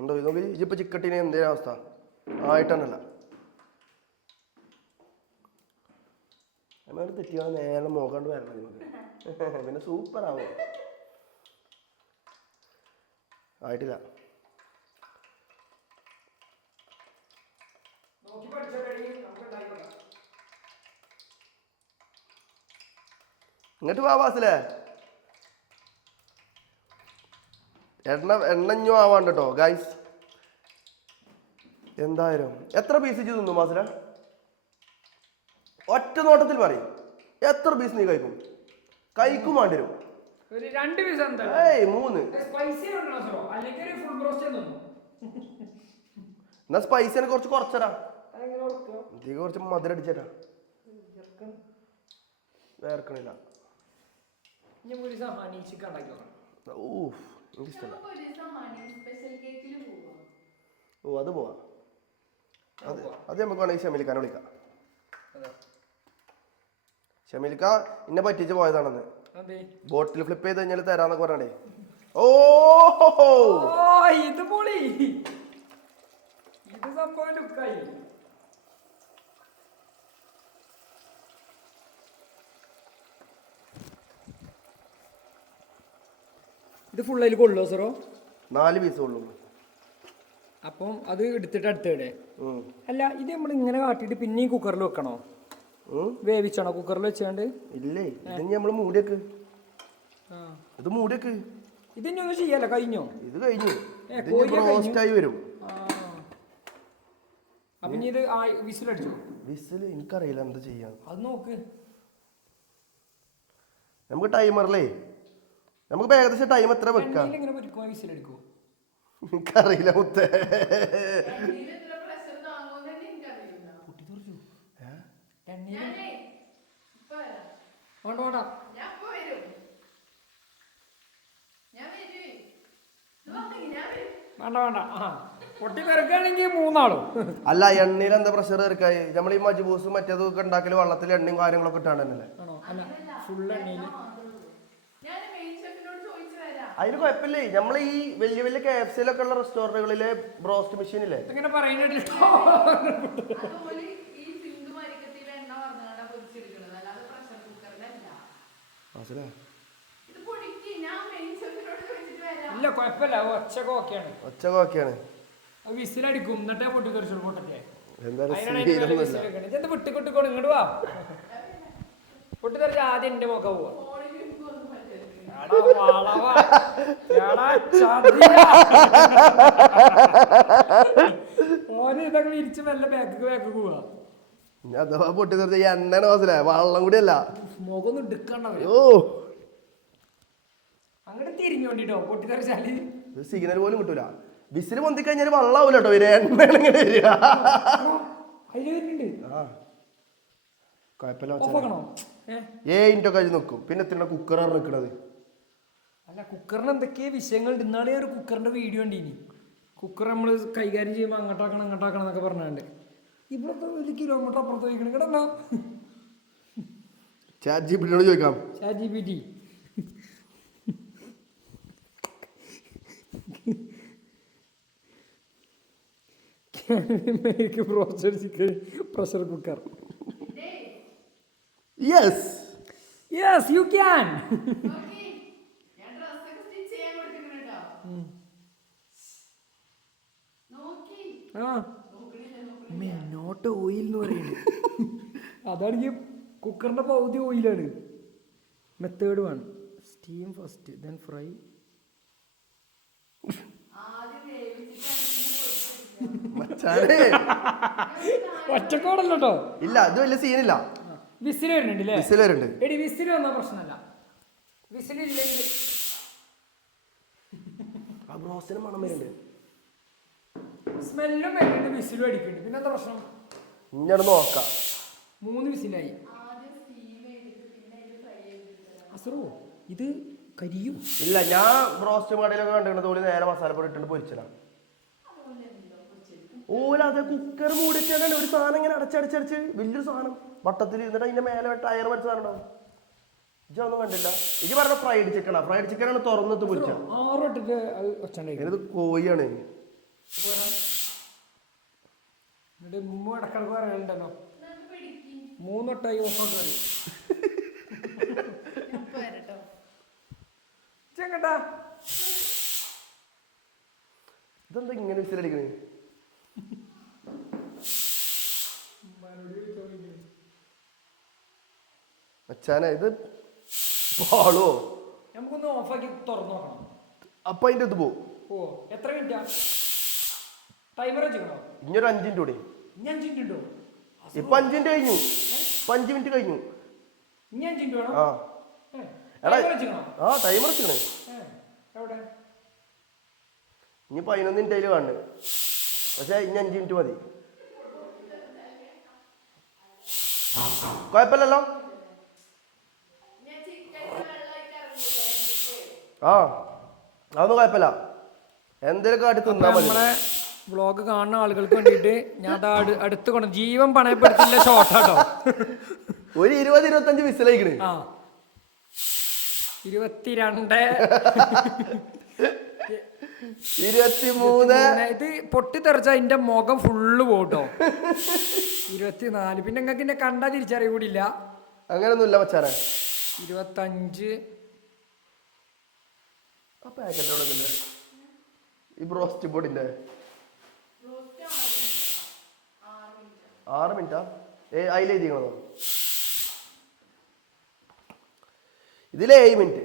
ഉണ്ടോ ഇതൊക്കെ ഇതിപ്പോ ചിക്കട്ടിന് എന്തേ അവസ്ഥ ആയിട്ടല്ല. എന്നാലും തെറ്റിയാണ് നേരെ നോക്കാണ്ട് വരണം നിങ്ങൾക്ക്. പിന്നെ സൂപ്പർ ആവും. ആയിട്ടില്ല. ഇങ്ങോട്ട് വാ വാസിലേ. എണ്ണഞ്ഞോ ആവാണ്ട് കേട്ടോ ഗൈസ്. എന്തായാലും എത്ര പീസ് തിന്നു മാസില? ഒറ്റ നോട്ടത്തിൽ പറയും എത്ര പീസ് നീ കഴിക്കും? കഴിക്കും വേണ്ടി വരും. ഏയ് 3. എന്നാ സ്പൈസി കുറച്ച് കുറച്ചരാ. കുറച്ച് മധുരം അടിച്ചേരാ. വേർക്കണില്ല. ഓ അത് പോവാ. അത് നമുക്ക് വേണമെങ്കിൽ ഷമീലിക്കാനെ വിളിക്കാം. ഷമീലിക്ക എന്നെ പറ്റിച്ച് പോയതാണെന്ന്. ബോട്ടിൽ ഫ്ലിപ്പ് ചെയ്ത് കഴിഞ്ഞാൽ തരാന്നൊക്കെ പറഞ്ഞേ. ഓ ഇത് പൊളി. ഇത് സംഭവം ലുക്കായി. ഇത് ഫുൾ അതിൽ കൊള്ളോ സറോ? 4 പീസ് കൊള്ളു. അപ്പം അത് എടുത്തിട്ട് അടുത്തേടെ. അല്ല ഇത് നമ്മൾ ഇങ്ങനെ കാട്ടിട്ട് പിന്നെയും കുക്കറിൽ വെക്കണോ? വേവിച്ചണോ കുക്കറിൽ വെച്ചാണ്ട്? ഇല്ലേ ഇത് നമ്മള് മൂടിയൊക്കെ. ഇത് മൂടിയൊക്കെ. ഇതിനി ഒന്നും ചെയ്യല്ല കഴിഞ്ഞോ? ഇത് കഴിഞ്ഞു. റോസ്റ്റായി വരും. അപ്പൊ ഇനി ഇത് വിസിലടിച്ചോ? വിസിൽ എനിക്കറിയില്ല എന്താ ചെയ്യാൻ. അത് നോക്ക്. നമുക്ക് ടൈമറിലേ നമുക്ക് ഏകദേശം ടൈം എത്ര വെക്കാം? എനിക്കറിയില്ല മുത്തേ. വേണ്ട പൊട്ടി കിടക്കുകയാണെങ്കിൽ 3 ആളും. അല്ല എണ്ണയിൽ എന്താ പ്രഷർ ഇറക്കായി? നമ്മൾ ഈ മജ്ബൂസും മറ്റേതൊക്കെ ഉണ്ടാക്കല് വെള്ളത്തിൽ എണ്ണയും കാര്യങ്ങളൊക്കെ ഇട്ടാണല്ലേ. അതിന് കുഴപ്പമില്ലേ. നമ്മൾ ഈ വലിയ വലിയ KFC-ലൊക്കെ ഉള്ള റെസ്റ്റോറന്റുകളിലെ ബ്രോസ്റ്റ് മെഷീൻ ഇല്ലേ ഇല്ല കുഴപ്പമില്ല. ഒച്ചക്ക് ഓക്കെയാണ്. വിസിലടിക്കും എന്നിട്ടേ പൊട്ടി തെറിച്ചു പൊട്ടേ. വിട്ടിക്കൊട്ടിക്കോണം ഇങ്ങോട്ട് വാ. പൊട്ടി തെറിച്ച് ആദ്യം എന്റെ മുഖം പോവാ. ഓന് ഇതൊക്കെ വിരിച്ച് നല്ല ബാക്ക് പോവാ. അഥവാ പൊട്ടി തെറിച്ച എണ്ണ വെള്ളം കൂടിയല്ല മുഖം ഒന്നും എടുക്കണ്ട. അങ്ങോട്ട് തിരിഞ്ഞോണ്ടിട്ടോ പൊട്ടി തെറിച്ചാല് സിഗ്നൽ പോലും കിട്ടൂല. വിസിൽ പൊന്തി കഴിഞ്ഞാൽ വെള്ളാവൂല കേട്ടോ. എണ്ണ ഇങ്ങനെ വരിക. കുഴപ്പമില്ല. 7 കഴിഞ്ഞ് നോക്കും. പിന്നെ എത്ര കുക്കറാണ് നിൽക്കണത്. അല്ല കുക്കറിന് എന്തൊക്കെയാ വിഷയങ്ങൾ. ഇന്നാളെ ഒരു കുക്കറിന്റെ വീഡിയോ ഉണ്ട്. ഇനി കുക്കർ നമ്മൾ കൈകാര്യം ചെയ്യുമ്പോൾ അങ്ങോട്ടാക്കണം എന്നൊക്കെ പറഞ്ഞാണ്ട് ഇവിടത്തെ 1 കിലോമീറ്റർ അപ്പുറത്ത് ചോദിക്കണം കേട്ടോ. ChatGPT-യോട് ചോദിക്കാം. ChatGPT make roasted chicken pressure cooker. Yes you can. Note oil എന്ന് പറയുന്നത് അതാണെങ്കിൽ കുക്കറിന്റെ പകുതി ഓയിലാണ്. Method 1 steam first then fry. ഒറ്റക്കോടല്ലോ കേട്ടോ. ഇല്ല അത് വലിയ സീനില്ല. വിസിൽ വരുന്നുണ്ട്. എടി വിസിൽ വന്ന പ്രശ്നമല്ല. വിസിലില്ലെങ്കിൽ ബ്രോസ്റ്റിന് മണം വരുന്നുണ്ട്. സ്മെല്ലും വരുന്നുണ്ട്, വിസിലും അടിക്കുന്നുണ്ട്. പിന്നെ എന്താ പ്രശ്നം? ഇഞ്ഞത് നോക്കാം. 3 വിസിലായി. അസറോ ഇത് കരിയും. ഇല്ല, ഞാൻ ബ്രോസ്റ്റ് കടയിലൊക്കെ കണ്ടിരുന്നത് പോലെ നേരെ മസാലപ്പൊടി ഇട്ടിട്ട് പൊരിച്ചതാണ്. ഓല അത് കുക്കർ മൂടിയിട്ടാണ് ഒരു സാധനം ഇങ്ങനെ അടച്ചടച്ചടച്ച് വലിയൊരു സാധനം വട്ടത്തിൽ എന്നിട്ട് അതിന്റെ മേലെ ടയർ വെച്ച സാധനം ഉണ്ടാവും. ഇതൊന്നും കണ്ടില്ല. ഇത് പറഞ്ഞ ഫ്രൈഡ് ചിക്കനാ. ഫ്രൈഡ് ചിക്കനാണ് തുറന്നിട്ട് പൊരിച്ച. 6 ഇട്ടിട്ട് അത് വെച്ചാൽ ഇത് കോഴിയാണ്. എന്നിട്ട് മുമ്പ് ഇടക്കിടക്ക് പറയാനുണ്ടല്ലോ 3 വട്ടമായി ഓഫാക്കി കറി ചെങ്ങട്ടാ. ഇതെന്താ ഇങ്ങനെ വിസിലടിക്കണേ? അച്ഛാന ഇത് പാളോ? നമുക്കൊന്ന് ഓഫാക്കി തുറന്നു നോക്കണം. അപ്പൊ അതിന്റെ ഇത് പോവും. ഓ എത്ര മിനിറ്റാ ടൈമർ വെച്ചിക്കണോ? ഇനിയൊരു 5 മിനിറ്റ് കൂടി. ഇനി 5 മിനിറ്റ് ഉണ്ടോ? ഇപ്പൊ 5 മിനിറ്റ് കഴിഞ്ഞു. ഇപ്പൊ 5 മിനിറ്റ് കഴിഞ്ഞു. ഇനി 5 മിനിറ്റ് വേണം. ആ എടാ, വെച്ചിക്കണോ? ആ ടൈമർ വെച്ചിക്കണേ. എവിടെ? ഇനി 11 മിനിറ്റ് അതിൽ കാണുന്നത്. പക്ഷെ ഇനി 5 മിനിറ്റ് മതി. കുഴപ്പമില്ലല്ലോ. ആ അതൊന്നും കുഴപ്പമില്ല. എന്തേലും കാട്ടി തിന്നാ മതി. നമ്മളെ വ്ളോഗ് കാണുന്ന ആളുകൾക്ക് വേണ്ടിയിട്ട് ഞാൻ അടുത്ത് കൊണ്ട് ജീവൻ പണയപ്പെടുത്തില്ല ഷോർട്ടാട്ടോ. ഒരു 20-25 വിസിലയക്കണേ. ആ 22 23 ഇത് പൊട്ടിത്തെറിച്ച അതിന്റെ മുഖം ഫുള്ള് പോട്ടോ. 24 പിന്നെ നിങ്ങൾക്ക് എന്നെ കണ്ടാ തിരിച്ചറിയ കൂടിയില്ല. അങ്ങനൊന്നുമില്ല മച്ചാനെ. 25 ആ പാക്കറ്റോടെ ഈ ബ്രോസ്റ്റ് പൊടിന്റെ 6 മിനിറ്റാ അതിലെഴുതിക്കണതോ? ഇതിൽ 7 മിനിറ്റ്.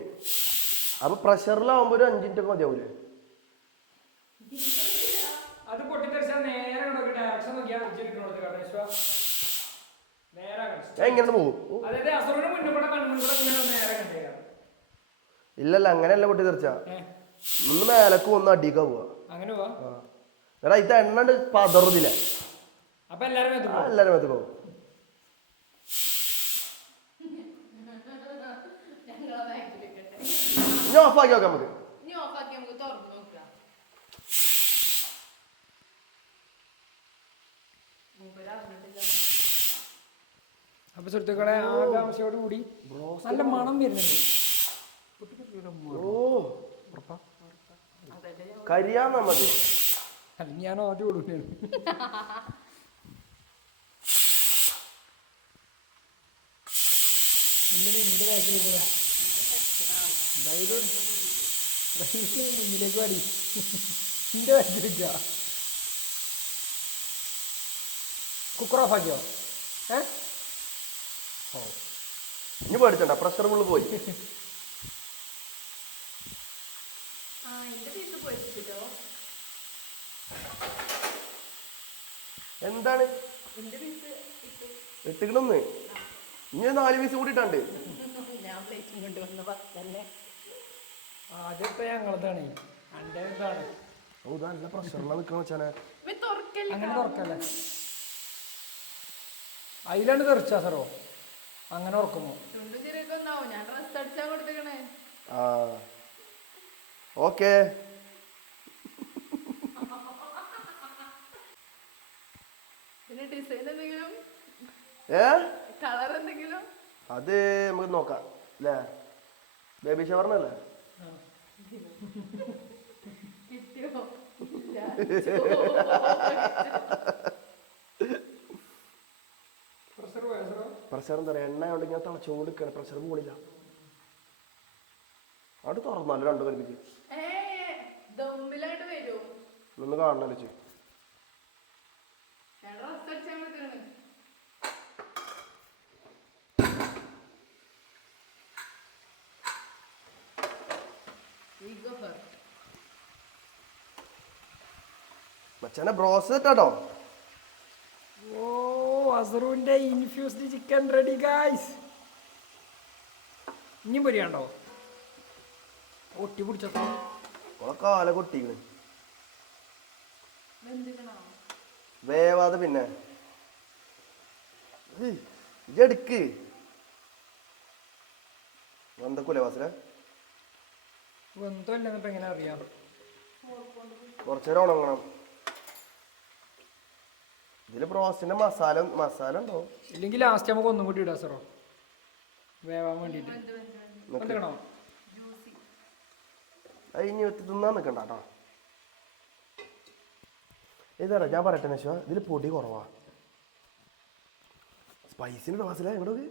അപ്പൊ പ്രഷറിലാവുമ്പോ ഒരു 5 മിനിറ്റ് ഒക്കെ മതിയാവൂലേ? അത് പൊട്ടിത്തെറിച്ചാൽ നേരെ ഡയറക്ഷൻ നോക്കിയാൽ ഞാൻ ഇങ്ങനെ പോകും. അതായത് അസുറിന് മുന്നേ കൂടെ കണ്ണുകൂടെ നേരെ കണ്ടേക്കാം. ഇല്ലല്ല, അങ്ങനെയല്ല പൊട്ടി തെറിച്ച. ഒന്ന് മേലക്ക് ഒന്ന് അടിക്ക പോവാ. അങ്ങനെ പോവാ. എടാ ഇത് എണ്ണണ്ട് പതറുതില്ല. അപ്പൊ എല്ലാരും എല്ലാരും മേത്ത് പോകും. ഇനി ഓഫാക്കി നോക്കാം നമുക്ക്. അപ്പൊ സുഹൃത്തുക്കളെ ആകാംക്ഷയോട് കൂടി നല്ല മണം വരുന്നുണ്ട്. ഓ കരിയാന്നാ മതി. ഞാൻ ആദ്യം കൊടുക്കുകയാണ്. ഇന്നലെ എന്റെ ബാക്കിൽ മുന്നിലേക്ക് പാടി എന്റെ ബാക്കിലിരിക്ക. Cooker off ആക്കിയോ? ഇനി പേടിച്ചണ്ട, പ്രഷർ ഫുള്ള് പോയി. എന്താണ് ഇട്ടിക്കണമെന്ന്? ഇനി 4 പീസ് കൂടി ഇട്ടാണ്ട്. ആദ്യത്തെ ഞങ്ങളതാണ് ഇതാണ്. ഓ നല്ല പ്രഷറിലാണ് നിൽക്കണ വെച്ചാനെ. അങ്ങനെ തുറക്കല്ലേ? അതിലാണ് തെറിച്ചാ സാറോ അങ്ങനെ ഉറക്കുമോ? ആ ഓക്കെ. അത് നമുക്ക് നോക്കാം അല്ലേ? ബേബി ഷവർന്നല്ലേ? പ്രഷർ എന്താ പറയാ, എണ്ണ ഉണ്ടെങ്കിൽ ഞാൻ തിളച്ചു കൊടുക്കാണ്. പ്രഷർ പോണില്ല. അവിടെ തുറന്നല്ലോ 2 കൽപ്പിച്ച് ഒന്ന് കാണണല്ലോ ചെ. മച്ചാനെ ബ്രോസ്റ്റ് കേട്ടോ. ഓ അസറുവിന്റെ ഇൻഫ്യൂസ്ഡ് ചിക്കൻ റെഡി ഗായ്സ്. ഇനിയും പൊരിയാണ്ടോ? ഒട്ടി പിടിച്ചോ കാല കൊട്ടിക്കണ്. വേവാതെ പിന്നെ ഇതെടുക്ക് എന്തൊക്കെ വാസന വെന്തോ ഇല്ലെന്നിട്ട് എങ്ങനെ അറിയാം? കുറച്ചേരം ഉണങ്ങണം. ഇതില് ബ്രോസ്റ്റിന്റെ മസാല ഉണ്ടോ? ഇല്ലെങ്കിൽ ലാസ്റ്റ് നമുക്ക് ഒന്നും കൂടി ഇടാം സാറോ, വേവാൻ വേണ്ടിട്ട്. വെന്തണോ? അത് ഇനി തിന്നാൻ നിൽക്കണ്ട കേട്ടോ. ഏതാടാ ഞാൻ പറയട്ടെ നശിവ, ഇതിൽ പൊടി കുറവാ. സ്പൈസിന്റെ മസാല എങ്ങോട്ട്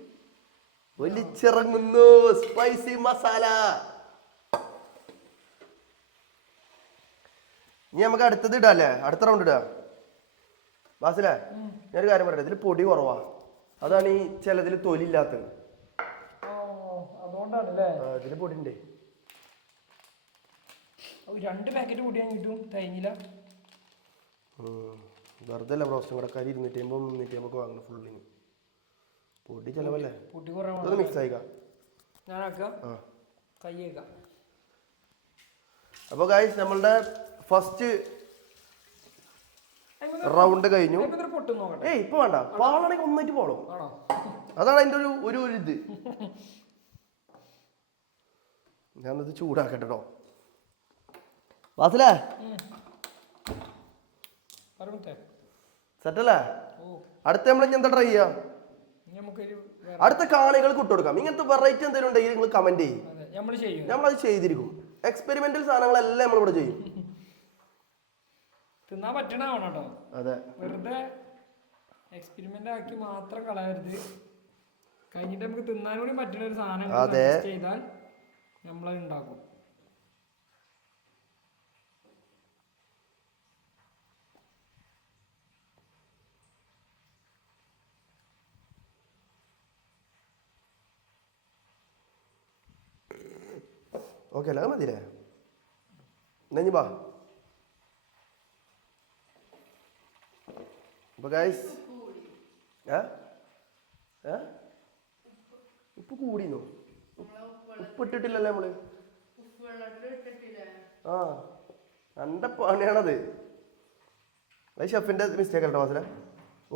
വലിച്ചിറങ്ങുന്നു. സ്പൈസി മസാല. ഇനി നമുക്ക് അടുത്തത് ഇടാല്ലേ, അടുത്ത റൗണ്ട് ഇടാ. ബാസിലേ ഞാനൊരു കാര്യം പറയട്ടെ, ഇതിൽ പൊടി കുറവാ. അതാണ് ഈ ചിലതിൽ തൊലില്ലാത്തത്. അതുകൊണ്ടാണല്ലേ ഇതിൽ പൊടി ഉണ്ട്. 2 പാക്കറ്റ് പൊടി ഞാൻ കിട്ടും തേങ്ങില്ല. വെറുതെ അല്ല ബ്രോസ്റ്റും കടക്കാർ 250-350 വാങ്ങണം ഫുള്ളിന്. പൊടി ചിലവല്ലേ. പൊടി കുറവാണ്. അത് മിക്സ് ആയിക്കാം. ഞാനാക്കാം കയ്യേക്കാം. അപ്പോൾ ഗൈസ് നമ്മളുടെ ഫസ്റ്റ് റൗണ്ട് കഴിഞ്ഞു. ഏയ് ഇപ്പൊ വേണ്ട, പാളാണെങ്കിൽ ഒന്നായിട്ട് പോളും. അതാണ് അതിന്റെ ഒരു ഇത്. ഞാനത് ചൂടാക്കട്ടെ കേട്ടോ. വാസിലേ സെറ്റല്ലേ? അടുത്ത നമ്മൾ ഇനി എന്താ ട്രൈ ചെയ്യാം? അടുത്ത കാണികൾക്ക് ഇട്ടുകൊടുക്കാം. ഇങ്ങനത്തെ വെറൈറ്റി എന്തെങ്കിലും ഉണ്ടെങ്കിൽ നിങ്ങൾ കമന്റ് ചെയ്യും, നമ്മളത് ചെയ്തിരിക്കും. എക്സ്പെരിമെന്റൽ സാധനങ്ങളെല്ലാം നമ്മളിവിടെ ചെയ്യും. തിന്നാൻ പറ്റണാവണം കേട്ടോ. അതെ, വെറുതെ എക്സ്പെരിമെന്റ് ആക്കി മാത്രം കളയരുത്. കഴിഞ്ഞിട്ട് നമുക്ക് തിന്നാൻ കൂടി പറ്റുന്ന ഒരു സാധനം ചെയ്താൽ നമ്മളത് ഉണ്ടാക്കും. ഓക്കെ അല്ലേ? അത് മതിയല്ലേ? നെഞ്ഞു ബാ. അപ്പൊ ഗൈസ് ഉപ്പ് കൂടിന്നോ? ഉപ്പ് ഇട്ടിട്ടില്ലല്ലേ നമ്മള്? ആ എന്റെ പണിയാണത്. അത് ഷെഫിന്റെ മിസ്റ്റേക്ക് അല്ലോ വാസല.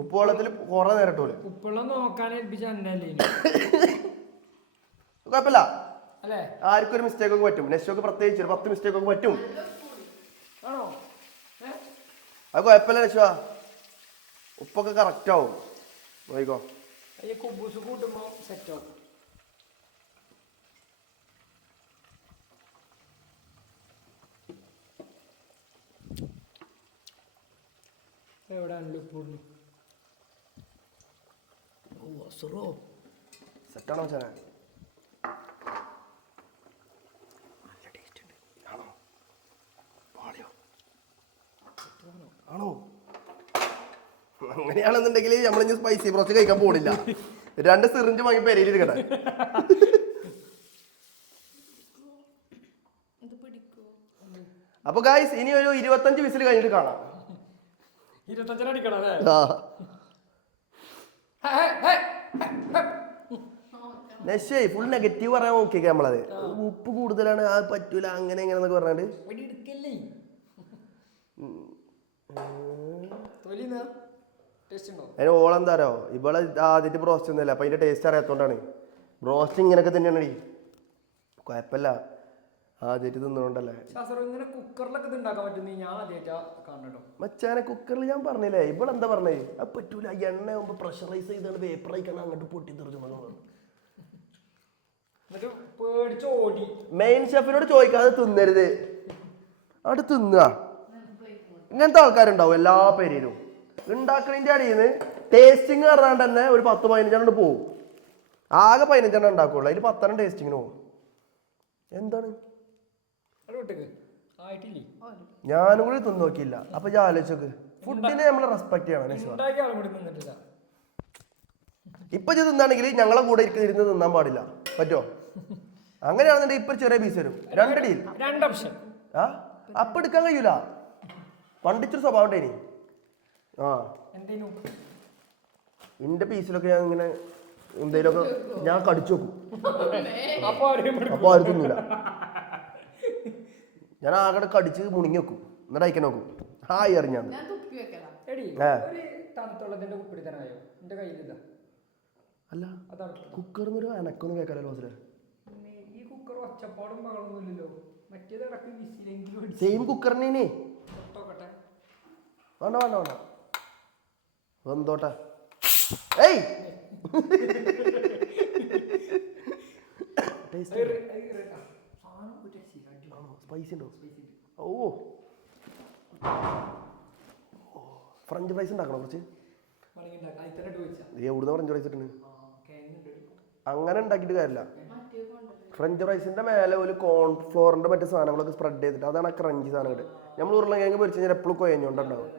ഉപ്പ് വെള്ളത്തിൽ കുറെ നേരം ഇട്ടൂലെ. ഉപ്പുവെള്ളം നോക്കാൻ ഏൽപ്പിച്ച കുഴപ്പമില്ല, അല്ലേ? ആർക്കും ഒരു മിസ്റ്റേക്ക് ഒക്കെ പറ്റും. നെസ്റ്റോക്ക് പ്രത്യേകിച്ച് ഒരു 10 മിസ്റ്റേക്ക് ഒക്കെ പറ്റും. അത് കുഴപ്പമില്ല നെശോ, ഉപ്പൊക്കെ കറക്റ്റ് ആവും. നോക്കിക്കോ. കുബൂസ് കൂട്ടുമ്പോ സെറ്റ് ആവും. എവിടെയാണല്ലോ ഉപ്പ്? സെറ്റാണോ ചേന? ആണോ? അങ്ങനെയാണെന്നുണ്ടെങ്കിൽ നമ്മളിഞ്ഞ് സ്പൈസി ബ്രോസ്റ്റ് കഴിക്കാൻ പോണില്ല. 2 സിറിഞ്ച് വാങ്ങി പെരയിലിരിക്കട്ടെ. അപ്പൊ ഗായ്സ് ഇനി ഒരു 25 വിസിൽ കഴിഞ്ഞിട്ട് കാണാം. 25 അടിക്കണം അല്ലേ? നെശേ ഫുൾ നെഗറ്റീവ് പറയാൻ നോക്കിയേക്കാം നമ്മളത്. ഉപ്പ് കൂടുതലാണ്, അത് പറ്റൂല, അങ്ങനെ എങ്ങനെന്നൊക്കെ പറഞ്ഞാണ്ട് അതിന് ഓളെന്താരോ ഇവളെ ആദ്യത്തെ ബ്രോസ്റ്റ് ഒന്നുമല്ല, അപ്പൊ അതിന്റെ ടേസ്റ്റ് അറിയാത്തോണ്ടാണ്. ബ്രോസ്റ്റ് ഇങ്ങനെയൊക്കെ തന്നെയാണ്. കുഴപ്പമില്ല, ആദ്യമായിട്ട് തിന്നോണ്ടല്ലേ. മച്ചാനെ കുക്കറിൽ ഞാൻ പറഞ്ഞില്ലേ, ഇവളെന്താ പറഞ്ഞേ? അത് പറ്റൂല, എണ്ണ ആകുമ്പോ പ്രഷറൈസ് ചെയ്താണ് വേപ്പറായിക്കാണ് അങ്ങോട്ട് പൊട്ടി തെറിച്ചു. മെയിൻ ഷെഫിനോട് ചോദിക്കാതെ തിന്നരുത്, അവിടെ തിന്നുക. ഇങ്ങനത്തെ ആൾക്കാരുണ്ടാവും എല്ലാ പേരിലും. ഉണ്ടാക്കണതിന്റെ അടിയിൽ നിന്ന് ടേസ്റ്റിങ് പറഞ്ഞാണ്ട് തന്നെ ഒരു 10-15 പോകും. ആകെ 15 ഉണ്ടാക്കുള്ളൂ, അതിൽ 10 ടേസ്റ്റിങ്ങിന് പോകും. എന്താണ് ഞാനും കൂടി തിന്നു നോക്കിയില്ല. അപ്പൊ ഞാൻ ആലോചിച്ചോക്ക്, ഫുഡിനെ നമ്മൾ റെസ്പെക്ട് ചെയ്യണം. ഇപ്പൊ ഇത് തിന്നാണെങ്കിൽ ഞങ്ങളെ കൂടെ ഇരുന്ന് തിന്നാൻ പാടില്ല, പറ്റോ? അങ്ങനെയാണെന്നുണ്ടെങ്കിൽ ഇപ്പൊ ചെറിയ പീസ് വരും. 2 ഡീൽ അപ്പൊ എടുക്കാൻ കഴിയൂല. പണ്ടിച്ചൊരു സ്വഭാവം ഉണ്ടായിനി. എന്റെ പീസിലൊക്കെ ഞാൻ ഇങ്ങനെ എന്തേലൊക്കെ ഞാൻ കടിച്ചു നോക്കും. അപ്പൊ ആരും തിന്നൂല. ഞാൻ ആകെ കടിച്ച് മുണിങ്ങി വെക്കും, എന്നിട്ട് അയക്കാൻ നോക്കും. ഹായ് അറിഞ്ഞാണ് ഞാൻ തുപ്പി വെക്കലാ. എടി ആ. ഒരു തണുത്തുള്ളതിന്റെ കുപ്പിടി തരായോ എന്റെ കയ്യിലില്ല അല്ല അതാണ് കുക്കറിന്നൊരു അനക്കൊന്നും കേൾക്കാലോ ബസ്സിലെ ഈ കുക്കർ ഒച്ചപ്പാടും മകളൊന്നും ഇല്ലല്ലോ മറ്റേത് ഇടക്ക് വിസിലെങ്കിലും സെയിം കുക്കറിനെ തൊട്ടോക്കട്ടെ വേണ്ട വേണ്ട വേണ്ട വന്നോട്ടെ ഏയ് ടേസ്റ്റ് സ്പൈസി ഉണ്ടോ ഓ ഫ്രഞ്ച് ഫ്രൈസ് ഉണ്ടാക്കണം കുറച്ച് എവിടുന്ന ഫ്രഞ്ച് ഫ്രൈസ് ഇട്ടുണ്ട് അങ്ങനെ ഉണ്ടാക്കിയിട്ട് കാര്യമില്ല ഫ്രഞ്ച് ഫ്രൈസിന്റെ മേലെ ഒരു കോൺഫ്ലോറിന്റെ മറ്റു സാധനങ്ങളൊക്കെ സ്പ്രെഡ് ചെയ്തിട്ട് അതാണ് ക്രഞ്ചി സാധനങ്ങൾ നമ്മൾ ഉരുളക്കിഴങ്ങ് പൊരിച്ച് കഴിഞ്ഞാൽ എപ്പോഴും കുഴഞ്ഞോണ്ടുണ്ടാവും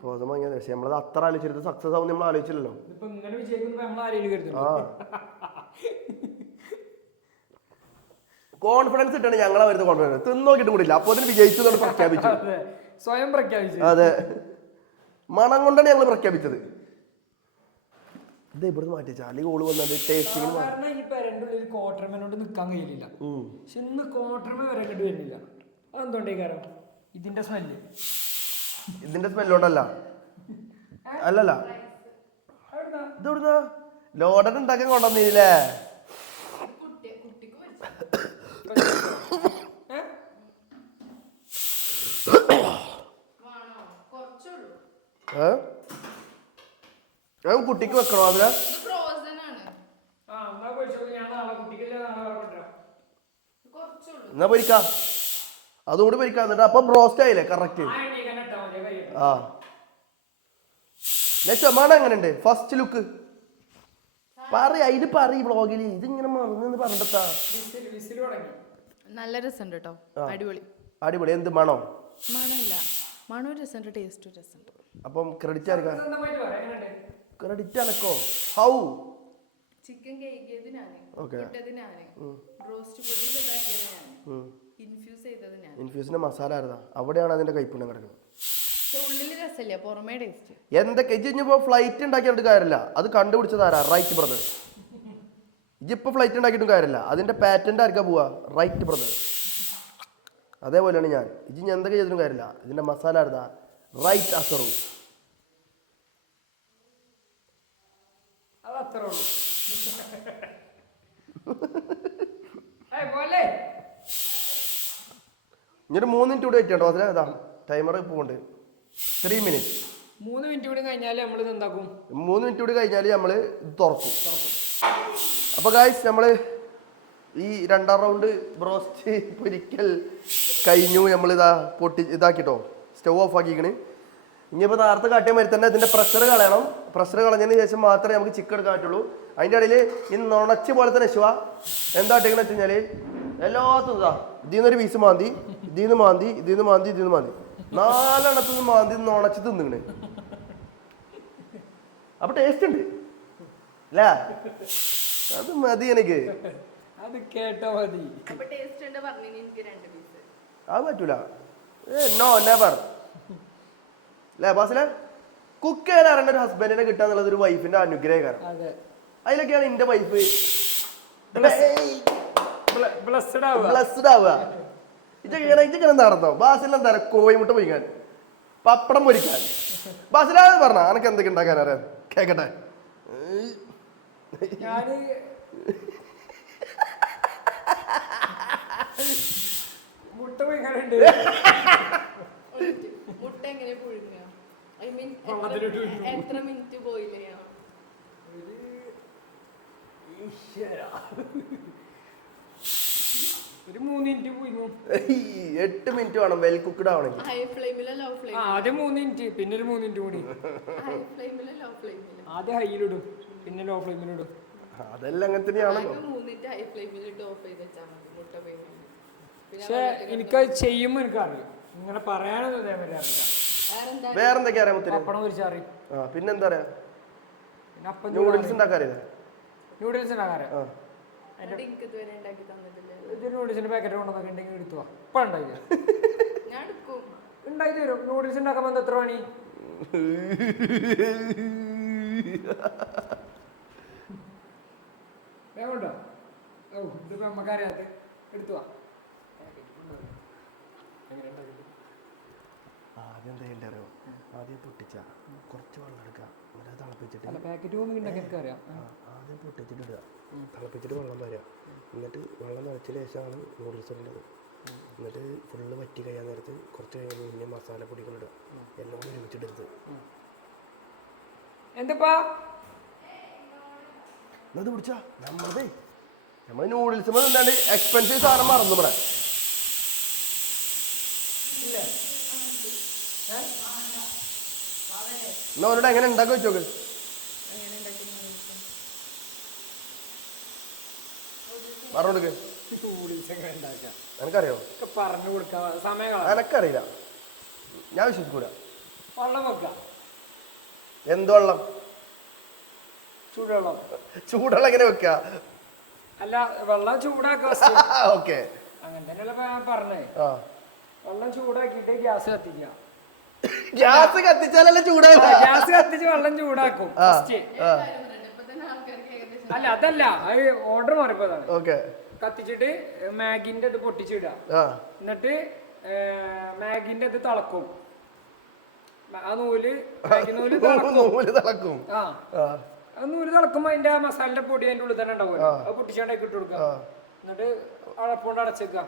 ഫ്രോസൺ വാങ്ങിയത് പക്ഷെ നമ്മളത് അത്ര ആലോചിച്ചിട്ട് സക്സസ് ആവും നമ്മൾ ആലോചിച്ചില്ലല്ലോ ആ കോൺഫിഡൻസ് ഇട്ടാണ് ഞങ്ങളെ വരുന്നത് കോൺഫിഡൻസ് തിന്നോക്കിട്ടും കൂടില്ല അപ്പൊ അതിന് വിജയിച്ചു പ്രഖ്യാപിച്ചു സ്വയം പ്രഖ്യാപിച്ചു അതെ മണം കൊണ്ടാണ് ഞങ്ങൾ പ്രഖ്യാപിച്ചത് ഇത് ഇവിടുന്ന് മാറ്റിച്ചാ അല്ലെങ്കിൽ ഓള് വന്നത് ടേസ്റ്റിങ്ങിന് ഈ പെരന്റെ ഉള്ളിൽ കോട്ടർമേനോട് നിൽക്കാൻ കഴിയില്ല പക്ഷെ ഇന്ന് കോട്ടർമ വരെ കണ്ടു വരുന്നില്ല അതെന്തുകൊണ്ടേ കാരണം ഇതിന്റെ സ്മെല്ല് ഇതിന്റെ സ്മെല്ലോണ്ടല്ല അല്ലല്ല ഇതെവിടുന്ന ലോഡൻ ഉണ്ടാക്കാൻ കൊണ്ടുവന്നില്ലേ കുട്ടിക്ക് വെക്കണോ അതില് എന്നാ പൊരിക്കാം അതുകൂടി പൊരിക്കാം എന്നിട്ട് അപ്പൊ ബ്രോസ്റ്റ് ആയില്ലേ കറക്റ്റ് ആ ചുമണ എങ്ങനെയുണ്ട് ഫസ്റ്റ് ലുക്ക് അതിന് പറ ബ്ലോഗില് ഇതിങ്ങനെ മറന്നു പറഞ്ഞിട്ടാ നല്ല രസമുണ്ട് കേട്ടോ. അടിപൊളി അടിപൊളി എന്ത് മണോ മണല്ല മണോ രസമുണ്ട് ടേസ്റ്റ് രസമുണ്ട്. അപ്പം ക്രെഡിറ്റ് ആർക്കാ ക്രെഡിറ്റ് അനക്കോ ഹൗ ചിക്കൻ കേക്കിയത് ഞാന് ഇട്ടത് ഞാന് റോസ്റ്റ് പൊടിയിൽ ഇതാക്കിയത് ഞാന് ഇൻഫ്യൂസ് ചെയ്തത് ഞാൻ ഇൻഫ്യൂസിന്റെ മസാല ആയിരുന്നാ അവിടെയാണ് അതിന്റെ കൈപ്പുണ്യം കിടക്കുന്നത്. പക്ഷെ ഉള്ളില് രസമില്ല പുറമേ ടേസ്റ്റ്. എന്തൊക്കെ ഇജിപ്പോ ഫ്ലൈറ്റ് ഉണ്ടാക്കിയിട്ട് കാര്യമില്ല അത് കണ്ടുപിടിച്ചതാരാ റൈറ്റ് ബ്രദേഴ്സ്. ഇജിപ്പോ ഫ്ലൈറ്റ് ഉണ്ടാക്കിയിട്ടും കാര്യമില്ല അതിന്റെ പാറ്റന്റ് ആർക്കാ പോവാ റൈറ്റ് ബ്രദേഴ്സ്. അതേപോലെയാണ് ഞാൻ ഇജി എന്തൊക്കെ ചെയ്തിട്ടും കാര്യമില്ല ഇതിന്റെ മസാല ആയിരുന്നാ റൈറ്റ് അസറു. ഇനി 3 മിനിറ്റ് കൂടി വെച്ചോ അതിലെ അതാ ടൈമർ പോകണ്ട് 3 മിനിറ്റ് 3 മിനിറ്റ് കൂടി കഴിഞ്ഞാൽ നമ്മൾ എന്താക്കും 3 മിനിറ്റ് കൂടി കഴിഞ്ഞാൽ നമ്മൾ ഇത് തുറക്കും. അപ്പോൾ ഗായ്സ് നമ്മൾ ഈ 2ാം റൗണ്ട് ബ്രോസ്റ്റ് പൊരിക്കൽ കഴിഞ്ഞു. നമ്മളിതാ ഇതാക്കിട്ടോ സ്റ്റവ് ഓഫ് ആക്കിക്കണ്. ഇനിയിപ്പോൾ നേരത്തെ കാട്ടിയ മാതിരി തന്നെ ഇതിൻ്റെ പ്രഷർ കളയണം. പ്രഷർ കളഞ്ഞതിന് ശേഷം മാത്രമേ നമുക്ക് ചിക്കൻ എടുക്കാൻ പറ്റുള്ളൂ. അതിൻ്റെ ഇടയിൽ ഈ നുണച്ച് പോലെ തന്നെ ശിവ എന്താ ഇട്ടിങ്ങനെ വെച്ച് കഴിഞ്ഞാൽ എല്ലാത്തും ഇതാ ഇതിൽ നിന്നൊരു പീസ് മാന്തി ഇതിൽ നിന്ന് മാന്തി ഇതിൽ നിന്ന് മാന്തി ഇതിൽ നിന്ന് മാന്തി 4 എണ്ണത്തിൽ നിന്ന് മാന്തി നുണച്ച് തിന്നിങ്ങനെ. അപ്പൊ ടേസ്റ്റ് ഉണ്ട് അല്ലേ? അത് മതി എനിക്ക്. അത് കേട്ടോ മതി. അത് പറ്റൂല. നോ നെവർ അല്ലേ ബാസിലെ? കുക്ക് ചെയ്യാൻ അറിയേണ്ട ഒരു ഹസ്ബൻഡിനെ കിട്ടുക എന്നുള്ളത് ഒരു വൈഫിന്റെ അനുഗ്രഹകരം. അതിലൊക്കെയാണ് എന്റെ വൈഫ് ബ്ലസ്ഡ് ആവുക. ഇങ്ങനെ നടന്നോ ബാസിൽ എന്താ കോഴിമുട്ട പൊരിക്കാൻ പപ്പടം പൊരിക്കാൻ ബാസിലാ പറഞ്ഞ അനക്ക് എന്തൊക്കെ ഉണ്ടാക്കാൻ അറിയാം കേക്കട്ടെ. മുട്ട പൊരിക്കാനുണ്ട്. മുട്ട എങ്ങനെ പുഴുങ്ങുക? ഐ മീൻ എത്ര മിനിറ്റ് ബോയിൽ ചെയ്യണം? ഒരു 3 മിനിറ്റ് പുഴുങ്ങും. 8 മിനിറ്റ് വേണം വെൽ കുക്ക്ഡ് ആവണമെങ്കിൽ. ഹൈ ഫ്ലെയിമിലോ ലോ ഫ്ലെയിമിലോ? ആദ്യം 3 മിനിറ്റ് പിന്നെ ഒരു 3 മിനിറ്റ് കൂടി. ഹൈ ഫ്ലെയിമിലോ ലോ ഫ്ലെയിമിലോ? ആദ്യം ഹൈയിലിടും പിന്നെ ലോ ഫ്ലെയിമിലിടും. അതെല്ലാം അങ്ങനെ തന്നെയാണല്ലോ. 3 മിനിറ്റ് ഹൈ ഫ്ലെയിമിലിട്ട് ഓഫ് ചെയ്ത് വെച്ചാൽ മതി മുട്ട പൊരിക്കാൻ. പക്ഷെ എനിക്കത് ചെയ്യുമ്പോൾ എനിക്കറിയാം. ഇങ്ങനെ പറയാനൊന്നും ഇതേപോലെ അറിയില്ല. വേറെന്തൊക്കെയാ അറിയാൻ പറ്റും? പപ്പടം പൊരിച്ചറിയും. പിന്നെന്താ പറയാ? പിന്നെ അപ്പം നൂഡിൽസ് ഉണ്ടാക്കാറില്ല? നൂഡിൽസ് ഉണ്ടാക്കാറിയാം. ഇത് നൂഡിൽസിന്റെ പാക്കറ്റ് കൊണ്ടുവന്നൊക്കെ ഉണ്ടെങ്കിൽ എടുത്തു പോവാ. ഇപ്പം ഉണ്ടായില്ല ഉണ്ടായി തരും. നൂഡിൽസ് ഉണ്ടാക്കാൻ എത്ര പണി? വേണ്ടോ? ഓ ഇതിപ്പോ നമ്മക്കറിയാത്ത എടുത്തു പോവാ. എന്താ അറിയോ ആദ്യം പൊട്ടിച്ച കുറച്ച് വെള്ളം എടുക്കുക എന്നിട്ട് തിളപ്പിച്ചിട്ട് അല്ല പാക്കറ്റ് പോകുമ്പോൾ എനിക്കറിയാം. ആദ്യം പൊട്ടിച്ചിട്ട് ഇടുക, തിളപ്പിച്ചിട്ട് വെള്ളം വരിക, എന്നിട്ട് വെള്ളം നിറച്ചതിന് ശേഷമാണ് നൂഡിൽസ് ഇടേണ്ടത്. എന്നിട്ട് ഫുള്ള് വറ്റി കഴിയാൻ നേരത്ത് കുറച്ച് കഴിഞ്ഞ് പിന്നെ മസാല പൊടികളിടുക, എല്ലാം കൂടി ഒരുമിച്ചിടരുത്. എന്തിപ്പാ എന്നത് പിടിച്ചാ നമ്മൾ നൂഡിൽസ് എന്താണ്ട് എക്സ്പെൻസീവ് സാധനം മറന്നു ഇവിടെ. എന്നാ അവരോട് എങ്ങനെ ഉണ്ടാക്കി വെച്ചോക്ക്. പറഞ്ഞു കൊടുക്ക്. എനിക്കറിയോ? പറഞ്ഞു കൊടുക്കാം സമയം. എനക്കറിയില്ല, ഞാൻ വിശ്വസിക്കൂല. വെള്ളം വെക്കാം. എന്ത് വെള്ളം? ചൂടുവെള്ളം. ചൂടുവെള്ളം എങ്ങനെ വെക്ക? അല്ല വെള്ളം ചൂടാക്കുക. ഓക്കെ, അങ്ങനെ തന്നെയല്ല പറഞ്ഞേ. വെള്ളം ചൂടാക്കിയിട്ട് ഗ്യാസ് കത്തിക്കുക. ഗ്യാസ് കത്തിച്ചാലല്ലേ ചൂടാക്കുക? ഗ്യാസ് കത്തിച്ച് വെള്ളം ചൂടാക്കും. അല്ല അതല്ല, അത് ഓർഡർ മാറിപ്പോതാണ്. ഓക്കെ, കത്തിച്ചിട്ട് മാഗിന്റെ ഇത് പൊട്ടിച്ചിടുക. എന്നിട്ട് മാഗിന്റെ ഇത് തിളക്കും. ആ നൂല് നൂല് തിളക്കും. ആ നൂല് തിളക്കുമ്പോ അതിന്റെ മസാലന്റെ പൊടി അതിന്റെ ഉള്ളിൽ തന്നെ ഉണ്ടാവും. അത് പൊട്ടിച്ചാണ്ടാക്കി ഇട്ട് കൊടുക്കുക. എന്നിട്ട് അടപ്പോണ്ട് അടച്ചേക്കുക.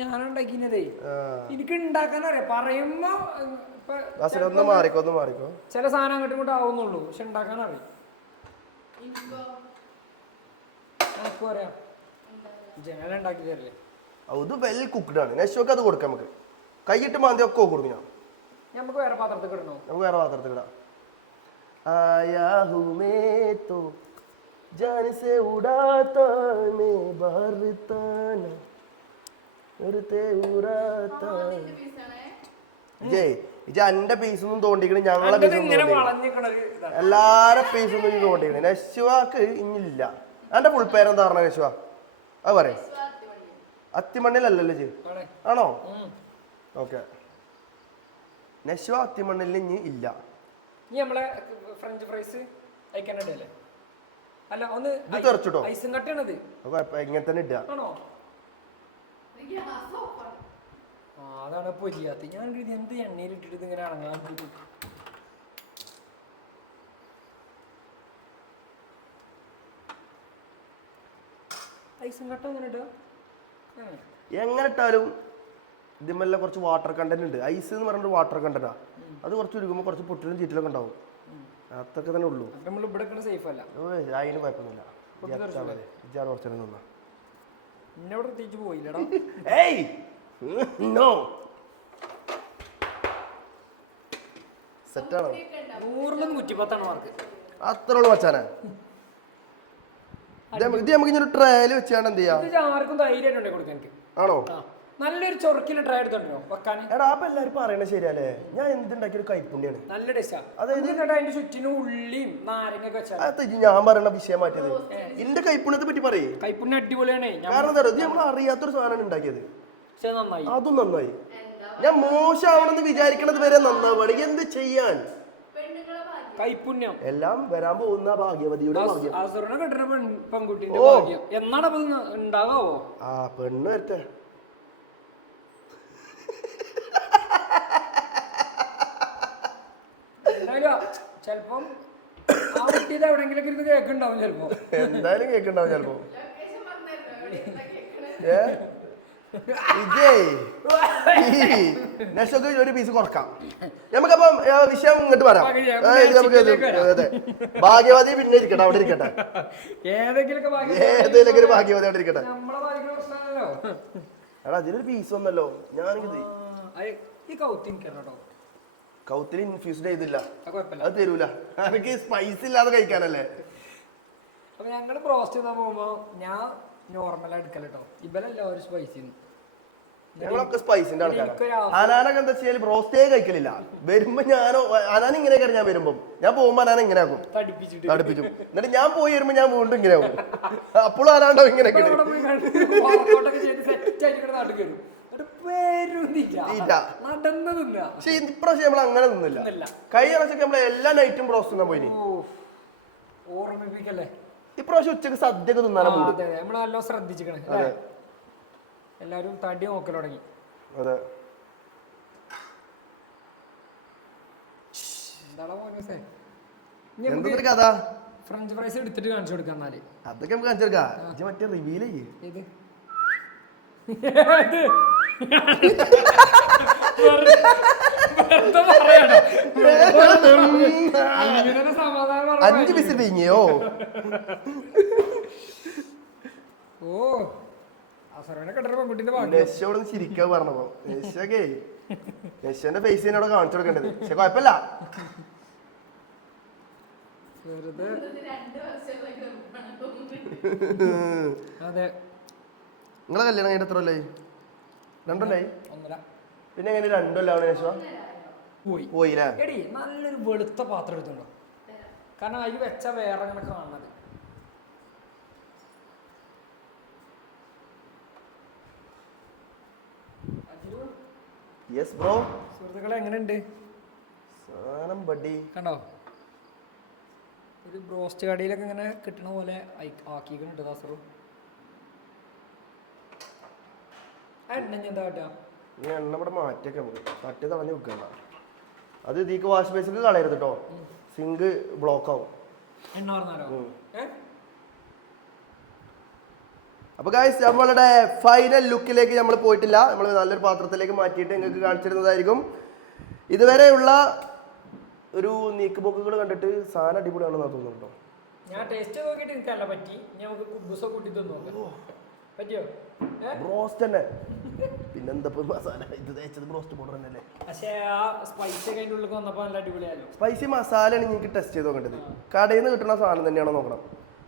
ഞാനുണ്ടാക്കിനതേ എനിക്ക് ഉണ്ടാക്കാൻ അറിയാം. പറയുമ്പോ ചില സാധനം അങ്ങോട്ടും ഇങ്ങോട്ടും ആവുന്നുള്ളൂ, പക്ഷെ ഉണ്ടാക്കാൻ അറിയാം. എനിക്കും അറിയാം. ജനല ഉണ്ടാക്കി തരല്ലേ. അത് വെൽ കുക്ക്ഡ് ആണ്. നെക്സ്റ്റ് അത് കൊടുക്കാം നമുക്ക്. കൈയിട്ട് മാന്തി ഒക്കെ കൊടുക്കണം. നമുക്ക് വേറെ പാത്രത്തിൽ ഇടണോ? നമുക്ക് വേറെ പാത്രത്തിൽ ഇടാം. आया हूँ मैं तो जान से उड़ाता मैं बरताना उड़ते उड़ाता ജയ് ഇജ എന്റെ പീസൊന്നും തോണ്ടിക്കണേ, ഞങ്ങളെ എല്ലാരും പീസൊന്നും തോണ്ടിക്കണേ. നശ്വാക്ക് ഇനിയില്ല. എന്റെ ഫുൾ പേരെന്താ പറഞ്ഞ നശ്വ? അത് പറയാം. അത്തിമണ്ണിലല്ലല്ലോ ജി? ആണോ? ഓക്കെ, നശ്വ അത്തിമണ്ണിൽ ഇനി ഇല്ല. ഇനി നമ്മളെ ഫ്രഞ്ച് ഫ്രൈസ് അയക്കാനിടല്ലേ? അല്ല ഒന്ന് തെറിച്ചിട്ടോ? ഐസും കട്ടയാണത്. ഇങ്ങനെ തന്നെ ഇടുക. ആണോ? അതാണ് ഇപ്പൊ ചെയ്യാത്ത. ഞാൻ എന്ത് എണ്ണയിൽ ഇട്ടിട്ട് ഇങ്ങനെ ഇറങ്ങാൻ ഐസും കട്ട അങ്ങനെ ഇടുക. എങ്ങനെ ഇട്ടാലും ഇതിമെല്ലാം കുറച്ച് വാട്ടർ കണ്ടന്റ് ഉണ്ട്. ഐസ് എന്ന് പറഞ്ഞൊരു വാട്ടർ കണ്ടന്റാ. അത് കുറച്ച് ഉരുകുമ്പോൾ കുറച്ച് പൊട്ടിലും ചീറ്റിലൊക്കെ ഉണ്ടാവും. അതൊക്കെ തന്നെ ഉള്ളൂ. നമ്മൾ ഇവിടെ സേഫ് അല്ല. അതിന് കുഴപ്പമൊന്നുമില്ല. കുറച്ചു നിന്നാ എന്നോട് പ്രത്യേകിച്ച് പോയില്ലടാ. ഏയ് നോ സെറ്റാണോ? 100-110 മാർക്ക് അത്ര ഉള്ളു മച്ചാനെ. ഇത് നമുക്ക് ഇങ്ങനെ ട്രയൽ വെച്ചാണ് എന്ത് ചെയ്യാം? ആർക്കും ധൈര്യമായിട്ട് കൊടുക്കാൻ എനിക്ക്. ആണോ? നല്ലൊരു ചൊറക്കിൽ ട്രൈ എടുത്തോണ്ടോ വെക്കാൻ. എടാ അപ്പൊ എല്ലാരും പറയണ ശരിയല്ലേ? ഞാൻ എന്തുണ്ടാക്കിയ ഒരു കൈപ്പുണ്യാണ്. നല്ല ടേസ്റ്റാ. അതായത് അതിന്റെ ചുറ്റിനും ഉള്ളിയും നാരങ്ങ വെച്ചാൽ ഞാൻ പറയണ വിഷയം മാറ്റിയത്. എന്റെ കൈപ്പുണ്യത്തെ പറ്റി പറയേ. കൈപ്പുണ്യം അടിപൊളിയാണ്. കാരണം എന്താ നമ്മൾ അറിയാത്തൊരു സാധനം ഉണ്ടാക്കിയത്. നന്നായി. അതും നന്നായി. ഞാൻ മോശമാവണമെന്ന് വിചാരിക്കണത് വരെ നന്നാവാണ്. എന്ത് ചെയ്യാൻ? കൈപ്പുണ്യം എല്ലാം വരാൻ പോകുന്ന ഭാഗ്യവതിയുടെ ഭാഗ്യം. പെൺകുട്ടിന്റെ ഭാഗ്യം എന്നാണ് അപ്പൊ ഉണ്ടാകാവോ? ആ പെണ്ണ് വരട്ടെ. ചെലപ്പം ആ കുട്ടിയുടെ എവിടെയെങ്കിലും ഇരുന്ന് കേക്കുണ്ടാവും. ചിലപ്പോ എന്തായാലും കേക്കുണ്ടാവും. ചിലപ്പോ ഒരു പീസ് കുറക്കാം. നമുക്കപ്പം വിഷയം ഇങ്ങോട്ട് വരാം. അതെ, ഭാഗ്യവതി പിന്നെ ഇരിക്കട്ടെ, അവിടെ ഇരിക്കട്ടെ. ഏതെങ്കിലും ഒരു ഭാഗ്യവതി അവിടെ ഇരിക്കട്ടെ. എടാ അതിലൊരു പീസ് ഒന്നല്ലോ. ഞാനിത് കൗത്തിൽ ഇൻഫ്യൂസ്ഡ് ചെയ്തില്ല. അത് തരൂല. എനിക്ക് സ്പൈസ് ഇല്ലാതെ കഴിക്കാനല്ലേ. അപ്പൊ ഞങ്ങള് ബ്രോസ്റ്റ് ചെയ്താൽ പോകുമ്പോ ഞാൻ നോർമൽ എടുക്കല്ലോ. ഇവരെല്ലാവരും സ്പൈസി. ഞങ്ങളൊക്കെ സ്പൈസിന്റെ ആൾക്കാരാണ്. അനാനൊക്കെ എന്താ വെച്ചാൽ ബ്രോസ്റ്റേ കഴിക്കലില്ല. വരുമ്പോ ഞാനോ അനാൻ ഇങ്ങനെ കയറി. ഞാൻ വരുമ്പോ ഞാൻ പോകുമ്പോ അനാൻ ഇങ്ങനെ ആക്കും, തടിപ്പിച്ചു. എന്നിട്ട് ഞാൻ പോയി വരുമ്പോ ഞാൻ വീണ്ടും ഇങ്ങനെ ആകും. അപ്പോഴും അനാണ്ടോ ഇങ്ങനെ പക്ഷെ ഇപ്രാവശ്യം നമ്മൾ അങ്ങനെ നിന്നില്ല. കഴിഞ്ഞ പ്രാവശ്യം നമ്മളെ എല്ലാ നൈറ്റും ബ്രോസ്റ്റ് തിന്നാൻ പോയി. ഓർമ്മിപ്പിക്കല്ലേ. ഇപ്രാവശ്യം ഉച്ചക്ക് സദ്യ ഒക്കെ തിന്നാൻ മൂട്. അതെ നമ്മളെല്ലാം ശ്രദ്ധിച്ചിക്കണേ അതെ എല്ലാരും തടി നോക്കൽ തുടങ്ങി. അതെ എന്താടാ മോനൂസേ എന്തൊരു കഥ. ഫ്രഞ്ച് ഫ്രൈസ് എടുത്തിട്ട് കാണിച്ചു കൊടുക്കാം എന്നാല്. അതൊക്കെ നമുക്ക് കാണിച്ചെടുക്കാം. ഇജ്ജ് മറ്റേ റിവീൽ ചെയ്യേ ഇത് സമാധാനം 5 വിസിൽ പിങ്ങിയോ. ഓ അസറോനെ കെട്ട പെൺകുട്ടിന്റെ ഭാഗ്യം. നെശോട് ചിരിക്കാൻ പറഞ്ഞപ്പോ നെശൊക്കെ നെശോന്റെ ഫേസ് എന്നോട് കാണിച്ചു കൊടുക്കേണ്ടത്. പക്ഷെ കുഴപ്പമില്ല. വെറുതെ 2 വർഷമുള്ള അതെ. നിങ്ങളെ കല്യാണം കഴിഞ്ഞിട്ട് എത്ര കൊല്ലായി? 2 കൊല്ലായി. 1.5 പിന്നെ എങ്ങനെ 2 കൊല്ലാവണ ശേഷം പോയില്ലേ? എടി നല്ലൊരു വെളുത്ത പാത്രം എടുത്തുണ്ടോ? കാരണം അതിൽ വെച്ച വേറെ അങ്ങനെ കാണുന്നത്. Yes bro. സുഹൃത്തുക്കളെ എങ്ങനെയുണ്ട് സാധനം ബഡി? കണ്ടോ ഒരു ബ്രോസ്റ്റ് കടയിലൊക്കെ ഇങ്ങനെ കിട്ടണ പോലെ ആക്കിയിട്ടുണ്ട് ദാസറു. ആ എണ്ണ എന്താ കാട്ടുക? ഈ എണ്ണ ഇവിടെ മാറ്റിയൊക്കെ നമുക്ക് മറ്റേ തവണ വെക്കണ്ട. അത് ഇതിക്ക് വാഷ് ബേസിക്ക് കളയരുത് കേട്ടോ. സിങ്ക് ബ്ലോക്ക് ആവും. എണ്ണ പറഞ്ഞാലോ? അപ്പൊ ഗൈസ് നമ്മളുടെ ഫൈനൽ ലുക്കിലേക്ക് നമ്മൾ പോയിട്ടില്ല. നമ്മൾ നല്ലൊരു പാത്രത്തിലേക്ക് മാറ്റിയിട്ട് നിങ്ങൾക്ക് കാണിച്ചിരുന്നതായിരിക്കും. ഇതുവരെയുള്ള ഒരു നീക്കുപോക്കുകൾ കണ്ടിട്ട് സാധനം അടിപൊളിയാണെന്നാ തോന്നുന്നു കേട്ടോ. ഞാൻ ടേസ്റ്റ് നോക്കിയിട്ട് എനിക്കല്ല പറ്റി. നമുക്ക് കുബൂസ കൂട്ടി തന്നു പറ്റിയോ? ബ്രോസ്റ്റ് തന്നെ. പിന്നെന്താ മസാല ഇത് തേച്ചത് ബ്രോസ്റ്റ് പൗഡർ തന്നെയല്ലേ. പക്ഷേ ആ സ്പൈസ് ഒക്കെ അതിൻ്റെ ഉള്ളിൽ വന്നപ്പോൾ നല്ല അടിപൊളിയായിരുന്നു. സ്പൈസി മസാലയാണ് നിങ്ങൾക്ക് ടെസ്റ്റ് ചെയ്ത് നോക്കേണ്ടത്. കടയിൽ നിന്ന് കിട്ടുന്ന സാധനം തന്നെയാണോ നോക്കണം.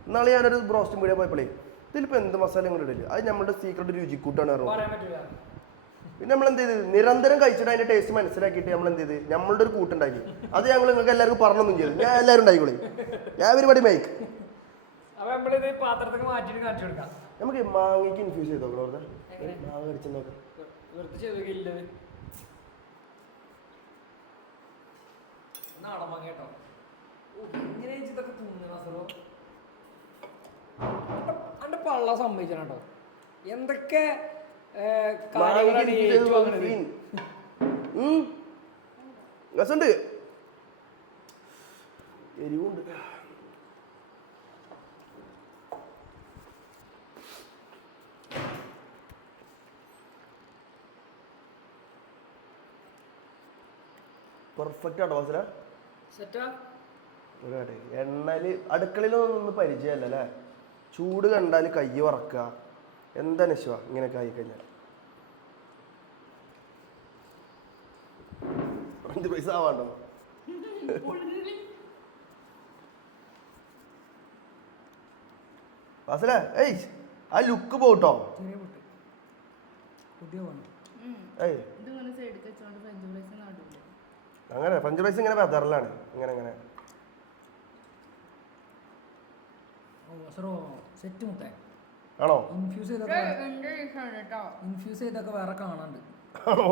എന്നാളെ ഞാനൊരു ബ്രോസ്റ്റ് മീഡിയ പോയപ്പോഴേ ഇതിലിപ്പോൾ എന്ത് മസാല ഇങ്ങോട്ട് ഇടില്ല. അത് നമ്മുടെ സീക്രട്ട് രുചിക്കൂട്ടാണ് അറിയുന്നത്. പറയാൻ പറ്റില്ല. പിന്നെ നമ്മൾ എന്ത് ചെയ്ത് നിരന്തരം കഴിച്ചിട്ട് അതിന്റെ ടേസ്റ്റ് മനസ്സിലാക്കിയിട്ട് നമ്മൾ എന്ത് ചെയ്ത് നമ്മളുടെ ഒരു കൂട്ടുണ്ടാക്കി. അത് ഞങ്ങൾ നിങ്ങൾക്ക് എല്ലാവർക്കും പറഞ്ഞൊന്നും ചെയ്തു. ഞാൻ എല്ലാവരും ഉണ്ടായിക്കോളി. ഞാൻ ഒരുപാട് മേക്ക്. അപ്പൊ നമ്മളിത് പാത്രത്തേക്ക് മാറ്റിയിട്ട് കാണിച്ചു കൊടുക്കാം. നമുക്ക് മാങ്ങയ്ക്ക് ഇൻഫ്യൂസ് ചെയ്ത് നോക്കണം. മാങ്ങ അടിച്ചു നോക്കാം. വെറുതെ ചെയ്തില്ല നാടൻ മാങ്ങ കേട്ടോ. ഇങ്ങനെ ഇതൊക്കെ തിന്നണോ? അന്റെ പള്ള സമ്മതിക്കണം കേട്ടോ. എന്തൊക്കെ കാര്യങ്ങളാണ് രസമുണ്ട്. എരിവുണ്ട്. പെർഫെക്റ്റ് ആട്ടോ വാസന. സെറ്റാ. എണ്ണയില് അടുക്കളയിലൊന്നും പരിചയമല്ല അല്ലേ. ചൂട് കണ്ടാൽ കൈ വറക്കുക. എന്താ നശിവ ഇങ്ങനെയൊക്കെ ആയിക്കഴിഞ്ഞാൽ. 5 പൈസ ആവാണ്ടോ? വാസന ഏയ് ആ ലുക്ക് പോട്ടോ. ചെറിയ പൊട്ട് പുതിയ വേണം. ഏയ് ഇതിങ്ങനെ സൈഡിൽ വെച്ചോണ്ട് ഫ്രഞ്ച് ഫ്രൈസ് നടുവില്ല. അങ്ങനെ ഫ്രഞ്ച് ഫ്രൈസ് ഇങ്ങനെ വെതറലാണ് ഇങ്ങനെ ഇങ്ങനെ. സെറ്റ് മുത്തേ ആണോ? ഇൻഫ്യൂസ് ചെയ്തൊക്കെ വേറെ കാണാണ്ട്. ആണോ?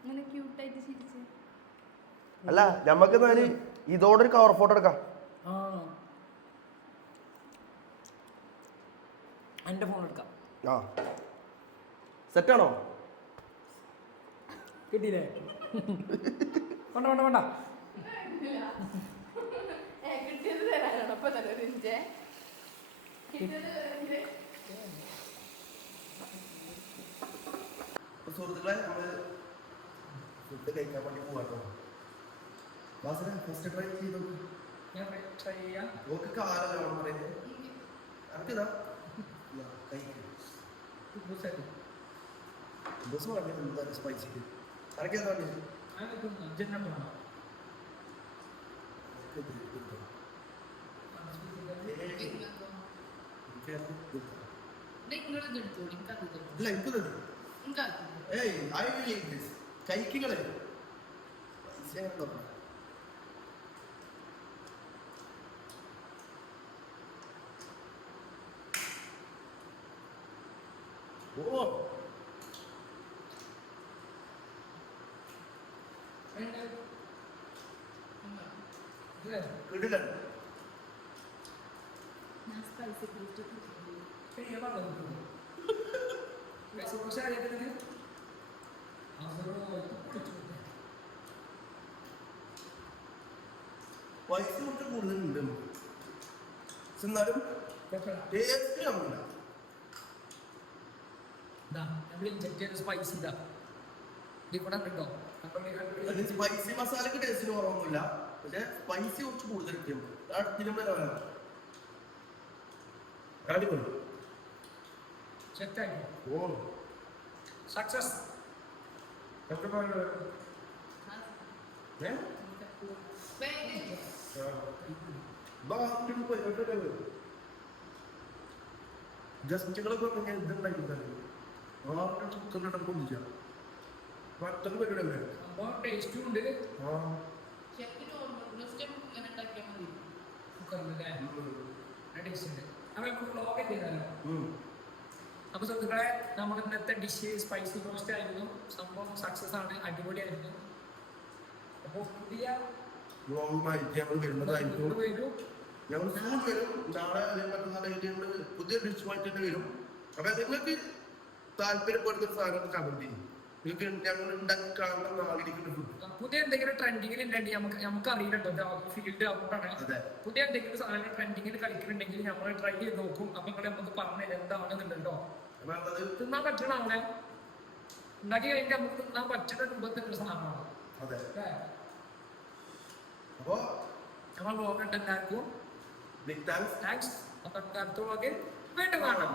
ഇങ്ങനെ ക്യൂട്ടായിട്ട് ചിരിച്ച്. അല്ല ഞമ്മക്ക് എന്നാല് ഇതോടൊരു കവർ ഫോട്ടോ എടുക്കാം. ആ എൻ്റെ ഫോൺ എടുക്കാം. ആ സെറ്റാണോ? കിട്ടിയില്ലേ? വേണ്ട വേണ്ട വേണ്ട. കിട്ടിയത് തരാനാണ് അപ്പൊ തന്നെ റിഞ്ചേ. സുഹൃത്തുക്കളെ നമ്മള് ഫുഡ് കഴിക്കാൻ വേണ്ടി പോവാട്ടോ. വാസന ഫസ്റ്റ് ട്രൈ ചെയ്തോ. ഞാൻ ട്രൈ ചെയ്യാം. ഓക്ക് കാലം പറയുന്നത് എനിക്കിതാ സ്പൈസി അരക്കാ കൈക്കുകളെ ഓ ഉണ്ട്. കിടിലൻ. ഞാൻ സ്പൈസി ടേസ്റ്റ് പൈസ കുറച്ച് കൂടുതലുണ്ട് നമുക്ക്. പക്ഷെ എന്നാലും ടേസ്റ്റ് കമ്മില്ല. സ്പൈസി സ്പൈസി മസാലക്ക് ടേസ്റ്റിന് കുറവൊന്നുമില്ല, പക്ഷെ സ്പൈസി കുറച്ച് കൂടുതൽ കിട്ടും. അടുത്തിനും അടിപൊളി. ഓ സക്സസ് ജസ്റ്റുകളൊക്കെ ഇതുണ്ടാക്കിയിട്ടല്ലേ കുക്കറിലിട്ടൊന്നില്ല മറ്റൊരു പരിപാടിയല്ലേ. ടേസ്റ്റും ഉണ്ട് ആ കുക്കറിലല്ലേ ടേസ്റ്റ് ഉണ്ട്. അപ്പൊ നമുക്ക് വ്ളോഗ് ചെയ്താലോ? ഉം. അപ്പൊ സുഹൃത്തുക്കളെ, നമ്മൾ ഇന്നത്തെ ഡിഷ് സ്പൈസി റോസ്റ്റ് ആയിരുന്നു. സംഭവം സക്സസ് ആണ്, അടിപൊളിയായിരുന്നു. അപ്പോൾ പുതിയ വ്ളോഗുമായിട്ട് ഞങ്ങൾ വരുന്നതായിരിക്കും. വരും. ഞങ്ങൾ ഫുൾ വരും. നാളെ അതേപോലെ ഞങ്ങൾ പുതിയ ഡിഷുമായിട്ട് തന്നെ വരും. അപ്പൊ നിങ്ങൾക്ക് താല്പര്യപ്പെടുന്ന സാധനം കമന്റ് ചെയ്യും. നിങ്ങൾക്ക് ഞങ്ങൾ ഉണ്ടാക്കി കാണണം ആഗ്രഹിക്കുന്ന ഫുഡ്. പുതിയ എന്തെങ്കിലും ട്രെൻഡിങ്ങിൽ ഉണ്ടെങ്കിൽ നമുക്ക് അറിയില്ലട്ടോ, ഫീൽഡ് ഔട്ടാണ്. അതെ. പുതിയ എന്തെങ്കിലും സാധനം ട്രെൻഡിങ്ങിൽ കളിക്കുന്നുണ്ടെങ്കിൽ നമ്മൾ ട്രൈ ചെയ്ത് നോക്കും. അപ്പൊ നിങ്ങൾ നമുക്ക് പറഞ്ഞത് എന്താണെന്നുണ്ടോ, അതായത് തിന്നാൻ പറ്റണ ആളെ ഉണ്ടാക്കി കഴിഞ്ഞാൽ നമുക്ക് തിന്നാൻ പറ്റുന്ന രൂപത്തിലുള്ള സാധനമാണ്. അതെ. അല്ലേ? അപ്പോ നമ്മൾ വ്ളോഗ് ഉണ്ട് എല്ലാവർക്കും ബിഗ് താങ്ക്സ്. താങ്ക്സ്. അപ്പൊ അടുത്ത വ്ളോഗിൽ വീണ്ടും കാണാം.